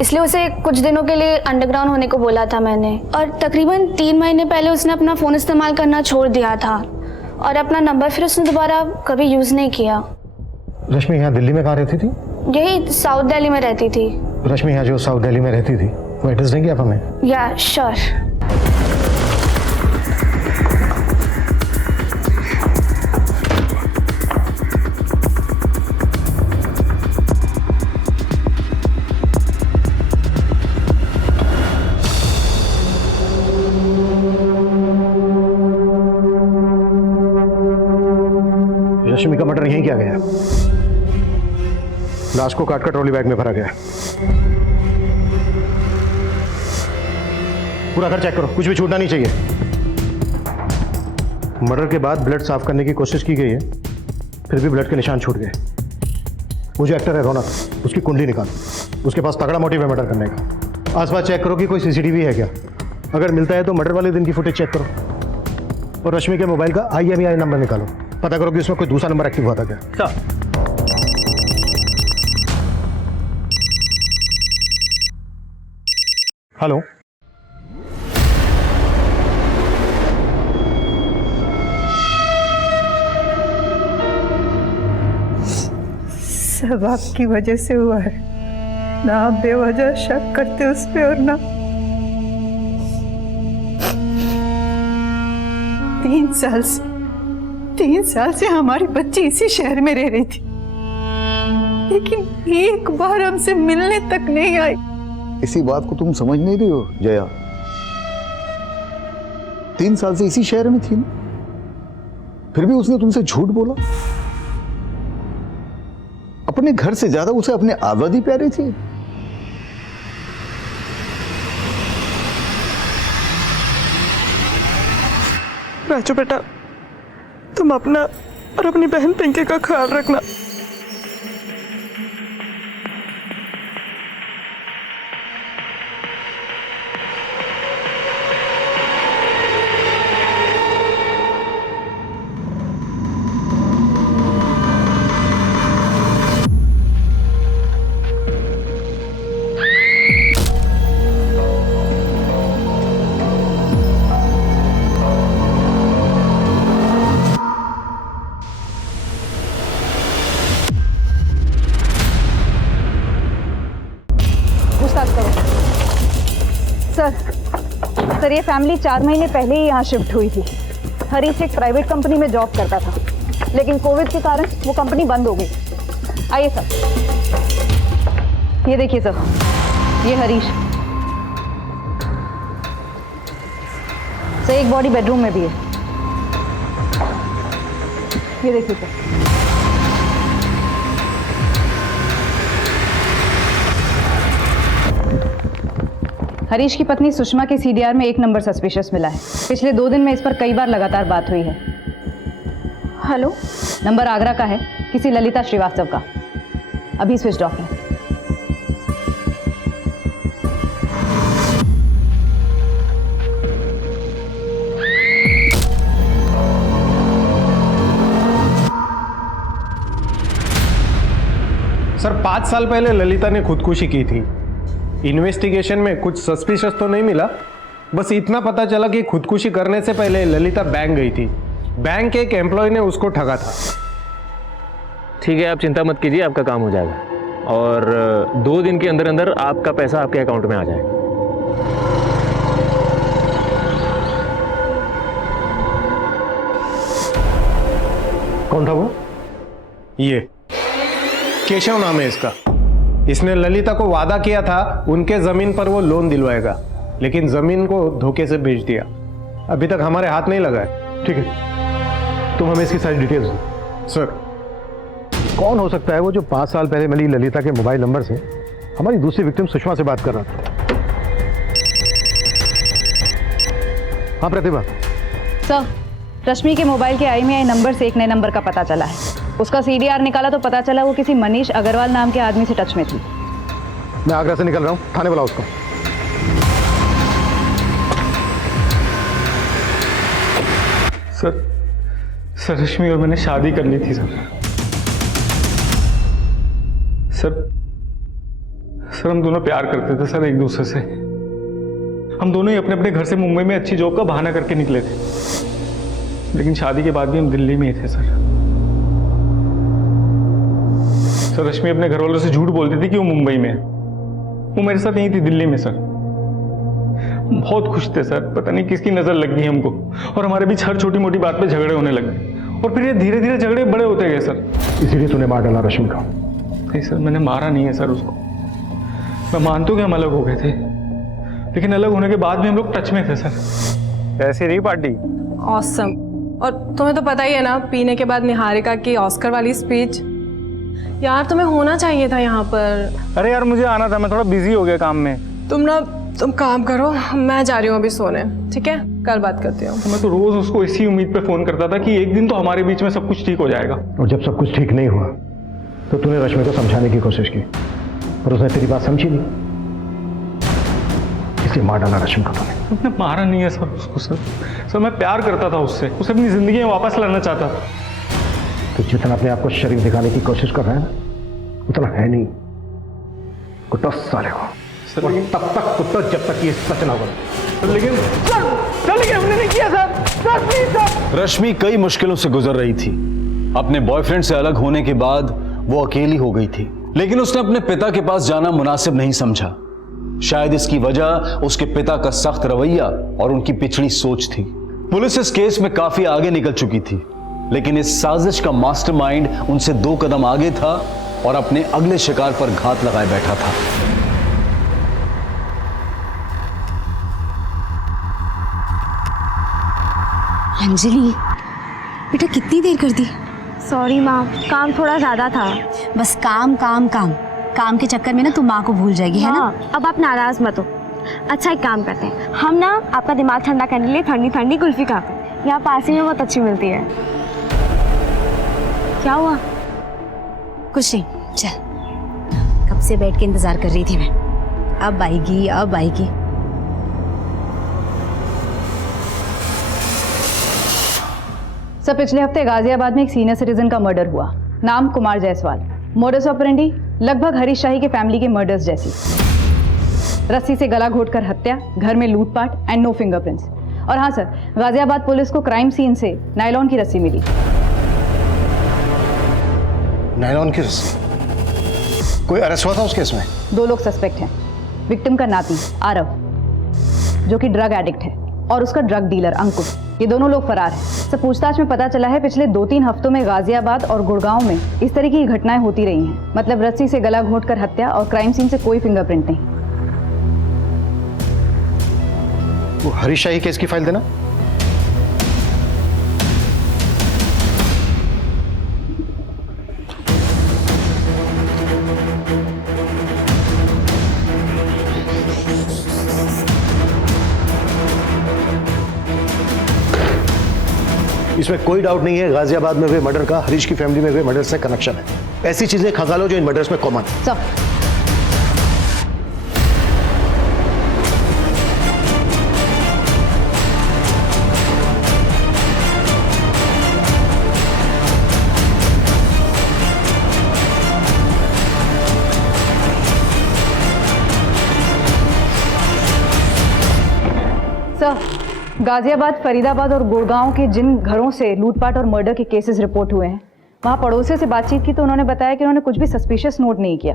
इसलिए उसे कुछ दिनों के लिए अंडरग्राउंड होने को बोला था मैंने। और तकरीबन 3 महीने पहले उसने अपना फ़ोन इस्तेमाल करना छोड़ दिया था और अपना नंबर फिर उसने दोबारा कभी यूज़ नहीं किया। रश्मि यहाँ दिल्ली में कहाँ रहती थी? यही साउथ दिल्ली में रहती थी। रश्मि यहाँ जो साउथ दिल्ली में रहती थी वो एड्रेस देंगे आप हमें? या श्योर। रश्मि का मर्डर यहीं किया गया। लाश को काटकर ट्रॉली बैग में भरा गया। पूरा घर चेक करो, कुछ भी छूटना नहीं चाहिए। मर्डर के बाद ब्लड साफ करने की कोशिश की गई है, फिर भी ब्लड के निशान छूट गए। वो जो एक्टर है रौनक, उसकी कुंडली निकालो, उसके पास तगड़ा मोटिव है मर्डर करने का। आसपास चेक करो कि कोई सीसीटीवी है क्या। अगर मिलता है तो मर्डर वाले दिन की फुटेज चेक करो और रश्मि के मोबाइल का IMEI नंबर निकालो, पता करो कि उसमें कोई दूसरा नंबर एक्टिव हुआ था क्या। हेलो, सब आपकी वजह से हुआ है ना। आप बेवजह शक करते उस पे और ना 3 साल से हमारी बच्ची इसी शहर में रह रही थी, लेकिन एक बार हमसे मिलने तक नहीं आई। इसी बात को तुम समझ नहीं रही हो जया। 3 साल से इसी शहर में थी ना, फिर भी उसने तुमसे झूठ बोला। अपने घर से ज्यादा उसे अपने आजादी प्यारी थी। राजू बेटा, तुम अपना और अपनी बहन पिंकी का ख्याल रखना। सर, ये फैमिली 4 महीने पहले ही यहाँ शिफ्ट हुई थी। हरीश एक प्राइवेट कंपनी में जॉब करता था, लेकिन कोविड के कारण वो कंपनी बंद हो गई। आइए सर, ये देखिए सर, ये हरीश। सर, एक बॉडी बेडरूम में भी है। ये देखिए सर। हरीश की पत्नी सुषमा के CDR में 1 नंबर सस्पिशियस मिला है। पिछले 2 दिन में इस पर कई बार लगातार बात हुई है। हेलो, नंबर आगरा का है, किसी ललिता श्रीवास्तव का। अभी स्विच ऑफ है। सर, 5 साल पहले ललिता ने खुदकुशी की थी। इन्वेस्टिगेशन में कुछ सस्पिशियस तो नहीं मिला, बस इतना पता चला कि खुदकुशी करने से पहले ललिता बैंक गई थी। बैंक के एक एम्प्लॉय ने उसको ठगा था। ठीक है, आप चिंता मत कीजिए, आपका काम हो जाएगा और 2 दिन के अंदर अंदर आपका पैसा आपके अकाउंट में आ जाएगा। कौन था वो? ये केशव नाम है इसका। इसने ललिता को वादा किया था उनके जमीन पर वो लोन दिलवाएगा, लेकिन जमीन को धोखे से बेच दिया। अभी तक हमारे हाथ नहीं लगा है। ठीक है, तुम हमें इसकी सारी डिटेल्स दो। सर, कौन हो सकता है वो जो 5 साल पहले मिली ललिता के मोबाइल नंबर से हमारी दूसरी विक्टिम सुषमा से बात कर रहा था? हाँ प्रतिभा। सर, रश्मि के मोबाइल के IMEI नंबर से एक नए नंबर का पता चला है। उसका CDR निकाला तो पता चला वो किसी मनीष अग्रवाल नाम के आदमी से टच में थी। मैं आगरा से निकल रहा हूँ, थाने बुलाओ उसको। सर रश्मि और मैंने शादी करनी थी सर हम दोनों प्यार करते थे सर एक दूसरे से। हम दोनों ही अपने अपने घर से मुंबई में अच्छी जॉब का बहाना करके निकले थे, लेकिन शादी के बाद भी हम दिल्ली में ही थे सर। रश्मि अपने घर वालों से झूठ बोलती थी कि वो मुंबई में है। वो मेरे साथ नहीं थी, दिल्ली में सर। बहुत खुश थे सर, पता नहीं किसकी नजर लग गई हमको और हमारे बीच हर छोटी मोटी बात पे झगड़े होने लगे और फिर ये धीरे धीरे झगड़े बड़े होते गए सर। इसीलिए तूने मार डाला रश्मि को? नहीं सर, मैंने मारा नहीं है सर उसको। मैं मानता हूँ कि हम अलग हो गए थे, लेकिन अलग होने के बाद भी हम लोग टच में थे सर। ऐसी रही पार्टी? ऑसम। और तुम्हें तो पता ही है ना, पीने के बाद निहारिका की ऑस्कर वाली स्पीच। यार तुम्हें होना चाहिए था यहाँ पर। अरे यार मुझे आना था, मैं थोड़ा बिजी हो गया काम में। तुम काम करो, मैं जा रही हूँ अभी सोने। ठीक है, कल बात करती हूँ। मैं तो रोज उसको इसी उम्मीद पे फोन करता था कि एक दिन तो हमारे बीच में सब कुछ ठीक हो जाएगा। और जब सब कुछ ठीक नहीं हुआ तो तूने रश्मि को समझाने की कोशिश की, पर उसने तेरी बात समझी नहीं, इसलिए मार डाला रश्मि को तूने। मैंने मारा नहीं है सर उसको। सर मैं प्यार करता था उससे, उसे अपनी जिंदगी में वापस लाना चाहता था। तो जितना अपने आप को शरीफ दिखाने की कोशिश कर रहा है ना, उतना है नहीं। कुत्ता साले हो सर, तब तक कुत्ता जब तक ये सच ना बोले। लेकिन हमने नहीं किया सर। रश्मि कई मुश्किलों से गुजर रही थी। अपने बॉयफ्रेंड से अलग होने के बाद वो अकेली हो गई थी, लेकिन उसने अपने पिता के पास जाना मुनासिब नहीं समझा। शायद इसकी वजह उसके पिता का सख्त रवैया और उनकी पिछड़ी सोच थी। पुलिस इस केस में काफी आगे निकल चुकी थी, लेकिन इस साजिश का मास्टरमाइंड उनसे 2 कदम आगे था और अपने अगले शिकार पर घात लगाए बैठा था। अंजलि बेटा, कितनी देर कर दी? सॉरी माँ, काम थोड़ा ज़्यादा था। बस काम काम काम काम के चक्कर में ना तुम माँ को भूल जाएगी, है ना? अब आप नाराज मत हो। अच्छा, एक काम करते हैं, हम ना आपका दिमाग ठंडा करने के लिए ठंडी ठंडी कुल्फी खाते हैं। यहाँ पास ही में बहुत अच्छी मिलती है। क्या हुआ? कुछ नहीं, चल। कब से बैठ के इंतजार कर रही थी मैं, अब आएगी अब आएगी। सर, पिछले हफ्ते गाजियाबाद में एक सीनियर सिटीजन का मर्डर हुआ। नाम कुमार जायसवाल। मोडस ऑपरेंडी लगभग हरीश शाही के फैमिली के मर्डर्स जैसी। रस्सी से गला घोटकर हत्या, घर में लूटपाट एंड नो फिंगरप्रिंट्स। और हाँ सर, गाजियाबाद पुलिस को क्राइम सीन से नायलॉन की रस्सी मिली। नायलॉन की रस्सी? कोई अरेस्ट हुआ था उस केस में? 2 लोग सस्पेक्ट हैं। विक्टिम का नाती आरव, जो कि ड्रग एडिक्ट है, और उसका ड्रग डीलर अंकुर। ये दोनों लोग फरार हैं। सर, पूछताछ में पता चला है पिछले 2-3 हफ्तों में गाजियाबाद और गुड़गांव में इस तरह की घटनाएं होती रही हैं। मतलब रस्सी से गला घोटकर हत्या और क्राइम सीन से कोई फिंगरप्रिंट नहीं। वो हरीश शाही केस की फाइल देना। इसमें कोई डाउट नहीं है, गाजियाबाद में हुए मर्डर का हरीश की फैमिली में हुए मर्डर से कनेक्शन है। ऐसी चीजें खंगालो जो इन मर्डर्स में कॉमन है। गाजियाबाद, फरीदाबाद और गुड़गांव के जिन घरों से लूटपाट और मर्डर के केसेस रिपोर्ट हुए हैं, वहाँ पड़ोसियों से बातचीत की तो उन्होंने बताया कि उन्होंने कुछ भी सस्पिशियस नोट नहीं किया।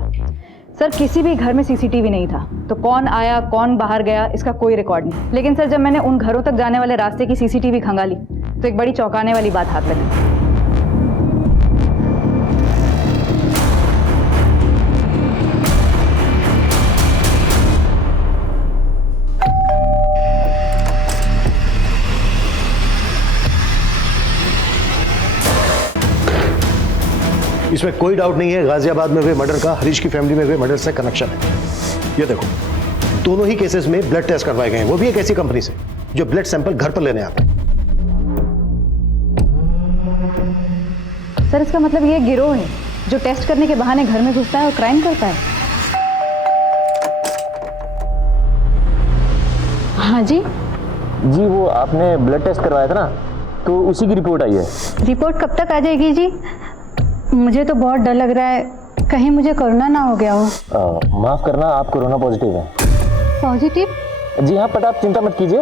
सर, किसी भी घर में CCTV नहीं था, तो कौन आया कौन बाहर गया इसका कोई रिकॉर्ड नहीं। लेकिन सर, जब मैंने उन घरों तक जाने वाले रास्ते की CCTV खंगाली तो एक बड़ी चौंकाने वाली बात हाथ लगी। इसमें कोई डाउट नहीं है, गाजियाबाद में हुए मर्डर का हरीश की फैमिली में हुए मर्डर से कनेक्शन है। ये देखो, दोनों ही केसेस में ब्लड टेस्ट करवाए गए हैं, वो भी एक ऐसी कंपनी से जो ब्लड सैंपल घर पर लेने आता है। सर इसका मतलब ये गिरोह है जो टेस्ट करने के बहाने घर में घुसता है और क्राइम करता है। हाँ जी जी, वो आपने ब्लड टेस्ट करवाया था ना, तो उसी की रिपोर्ट आई है। रिपोर्ट कब तक आ जाएगी जी? मुझे तो बहुत डर लग रहा है, कहीं मुझे कोरोना ना हो गया हो। माफ करना, आप कोरोना पॉजिटिव है। पॉजिटिव? जी हाँ, बट आप चिंता मत कीजिए,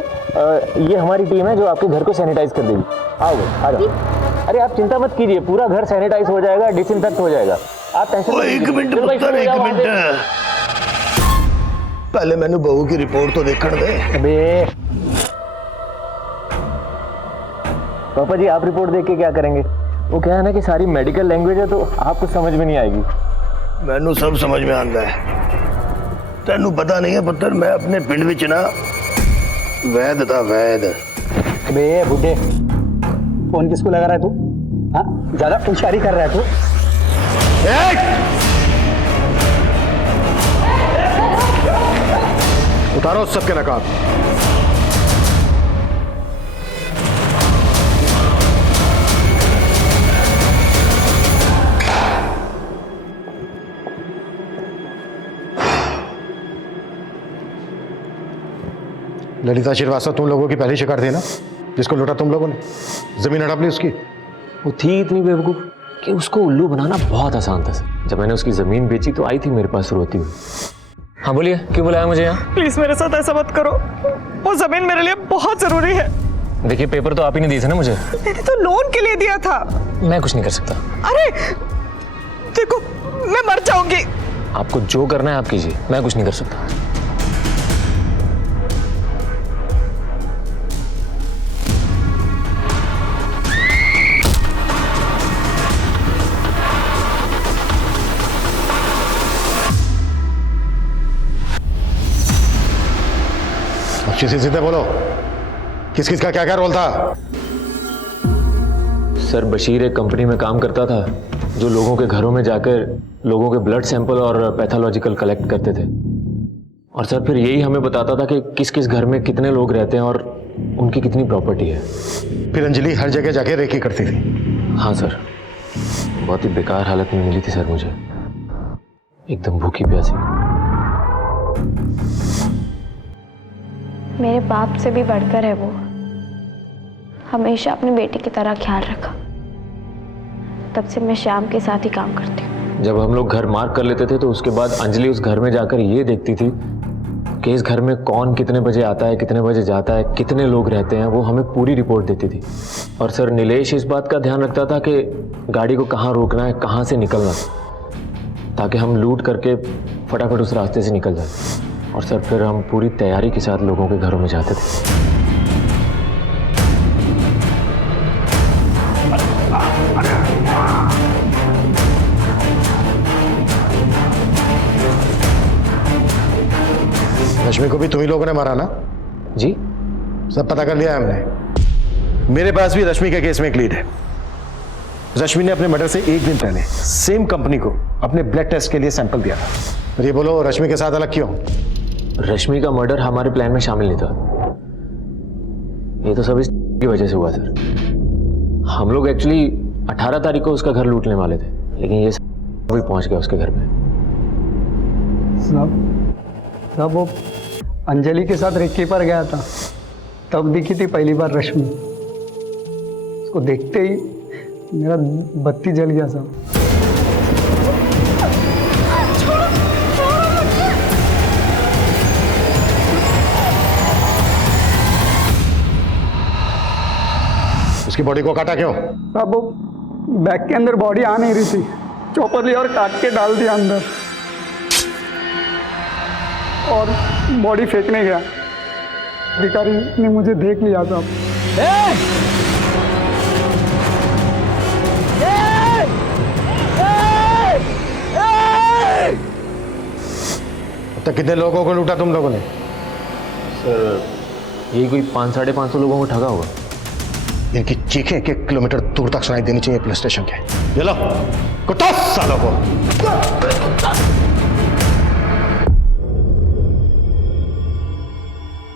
ये हमारी टीम है जो आपके घर को सैनिटाइज कर देगी। आओ आ जाओ। अरे आप चिंता मत कीजिए, पूरा घर सैनिटाइज हो जाएगा, डिसइंफेक्ट हो जाएगा, आप टेंशन मत लीजिए। एक मिनट पुत्र, एक मिनट, पहले मैंने बहू की रिपोर्ट तो देखने दे। अबे पापा जी, आप रिपोर्ट देख के क्या करेंगे? वो क्या है ना कि सारी मेडिकल लैंग्वेज है, तो आपको समझ में नहीं आएगी। मैनू सब समझ में आता है, तेनू पता नहीं है पुत्र, मैं अपने पिंड विच ना वैद था, वैद। बे बुड्ढे, फोन किसको लगा रहा है तू? हाँ, ज्यादा होशियारी कर रहा है तू। उतारो सबके नकाब। ललिता श्रीवास्तव तुम लोगों की पहली शिकार थी ना, जिसको लूटा तुम लोगों ने, जमीन हड़प ली उसकी। वो थी इतनी बेवकूफ़ कि उसको उल्लू बनाना बहुत आसान था सर। जब मैंने उसकी ज़मीन बेची तो आई थी मेरे पास रोती हुई। हाँ बोलिए, क्यों बुलाया मुझे यहाँ? प्लीज मेरे साथ ऐसा मत करो, वो जमीन मेरे लिए बहुत जरूरी है। देखिए, पेपर तो आप ही ने दिए थे ना मुझे। मैंने तो लोन के लिए दिया था। मैं कुछ नहीं कर सकता। अरे देखो, मैं मर जाऊंगी। आपको जो करना है आप कीजिए, मैं कुछ नहीं कर सकता। सीधे बोलो, किस किस का क्या क्या रोल था? सर, बशीर एक कंपनी में काम करता था जो लोगों के घरों में जाकर लोगों के ब्लड सैंपल और पैथोलॉजिकल कलेक्ट करते थे। और सर फिर यही हमें बताता था कि किस किस घर में कितने लोग रहते हैं और उनकी कितनी प्रॉपर्टी है। फिर अंजलि हर जगह जाके रेकी करती थी। हाँ सर, बहुत ही बेकार हालत में मिली थी सर मुझे, एकदम भूखी प्यासी। मेरे बाप से भी बढ़कर है वो, हमेशा अपनी बेटी की तरह ख्याल रखा। तब से मैं श्याम के साथ ही काम करती हूँ। जब हम लोग घर मार्क कर लेते थे तो उसके बाद अंजलि उस घर में जाकर ये देखती थी कि इस घर में कौन कितने बजे आता है, कितने बजे जाता है, कितने लोग रहते हैं, वो हमें पूरी रिपोर्ट देती थी। और सर नीलेश इस बात का ध्यान रखता था कि गाड़ी को कहाँ रोकना है, कहाँ से निकलना है, ताकि हम लूट करके फटाफट उस रास्ते से निकल जाए। और सर फिर हम पूरी तैयारी के साथ लोगों के घरों में जाते थे। रश्मि को भी तुम ही लोगों ने मारा ना? जी, सब पता कर लिया है हमने। मेरे पास भी रश्मि के केस में एक लीड है। रश्मि ने अपने मर्डर से एक दिन पहले सेम कंपनी को अपने ब्लड टेस्ट के लिए सैंपल दिया था। और ये बोलो, रश्मि के साथ अलग क्यों? रश्मि का मर्डर हमारे प्लान में शामिल नहीं था। ये तो सब इसकी वजह से हुआ सर। हम लोग एक्चुअली 18 तारीख को उसका घर लूटने वाले थे, लेकिन ये सब भी पहुंच गया उसके घर में। साहब वो अंजलि के साथ रेकी पर गया था, तब दिखी थी पहली बार रश्मि। उसको देखते ही मेरा बत्ती जल गया साहब। उसकी बॉडी को काटा क्यों? साहब वो बैग के अंदर बॉडी आ नहीं रही थी, चॉपर लिया और काट के डाल दिया अंदर और बॉडी फेंकने गया। अधिकारी ने मुझे देख लिया साहब। अब तक कितने लोगों को लूटा तुम लोगों ने? सर यही कोई 500-550 लोगों को ठगा होगा। इनकी चीखें 1 किलोमीटर दूर तक सुनाई देनी चाहिए पुलिस स्टेशन के। ये लो कुटा सालों को।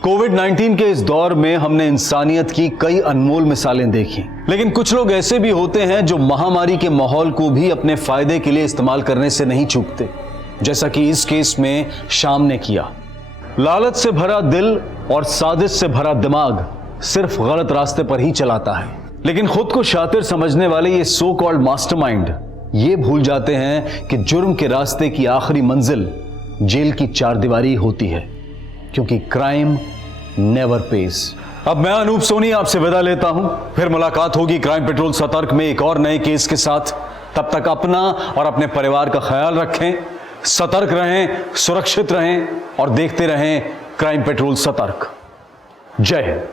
कोविड-19 के इस दौर में हमने इंसानियत की कई अनमोल मिसालें देखी, लेकिन कुछ लोग ऐसे भी होते हैं जो महामारी के माहौल को भी अपने फायदे के लिए इस्तेमाल करने से नहीं चूकते, जैसा कि इस केस में शाम ने किया। लालच से भरा दिल और साजिश से भरा दिमाग सिर्फ गलत रास्ते पर ही चलाता है, लेकिन खुद को शातिर समझने वाले ये सो कॉल्ड मास्टरमाइंड ये भूल जाते हैं कि जुर्म के रास्ते की आखिरी मंजिल जेल की चारदीवारी होती है, क्योंकि क्राइम नेवर पेज। अब मैं अनूप सोनी आपसे विदा लेता हूं, फिर मुलाकात होगी क्राइम पेट्रोल सतर्क में एक और नए केस के साथ। तब तक अपना और अपने परिवार का ख्याल रखें, सतर्क रहें, सुरक्षित रहें और देखते रहें क्राइम पेट्रोल सतर्क। जय हिंद।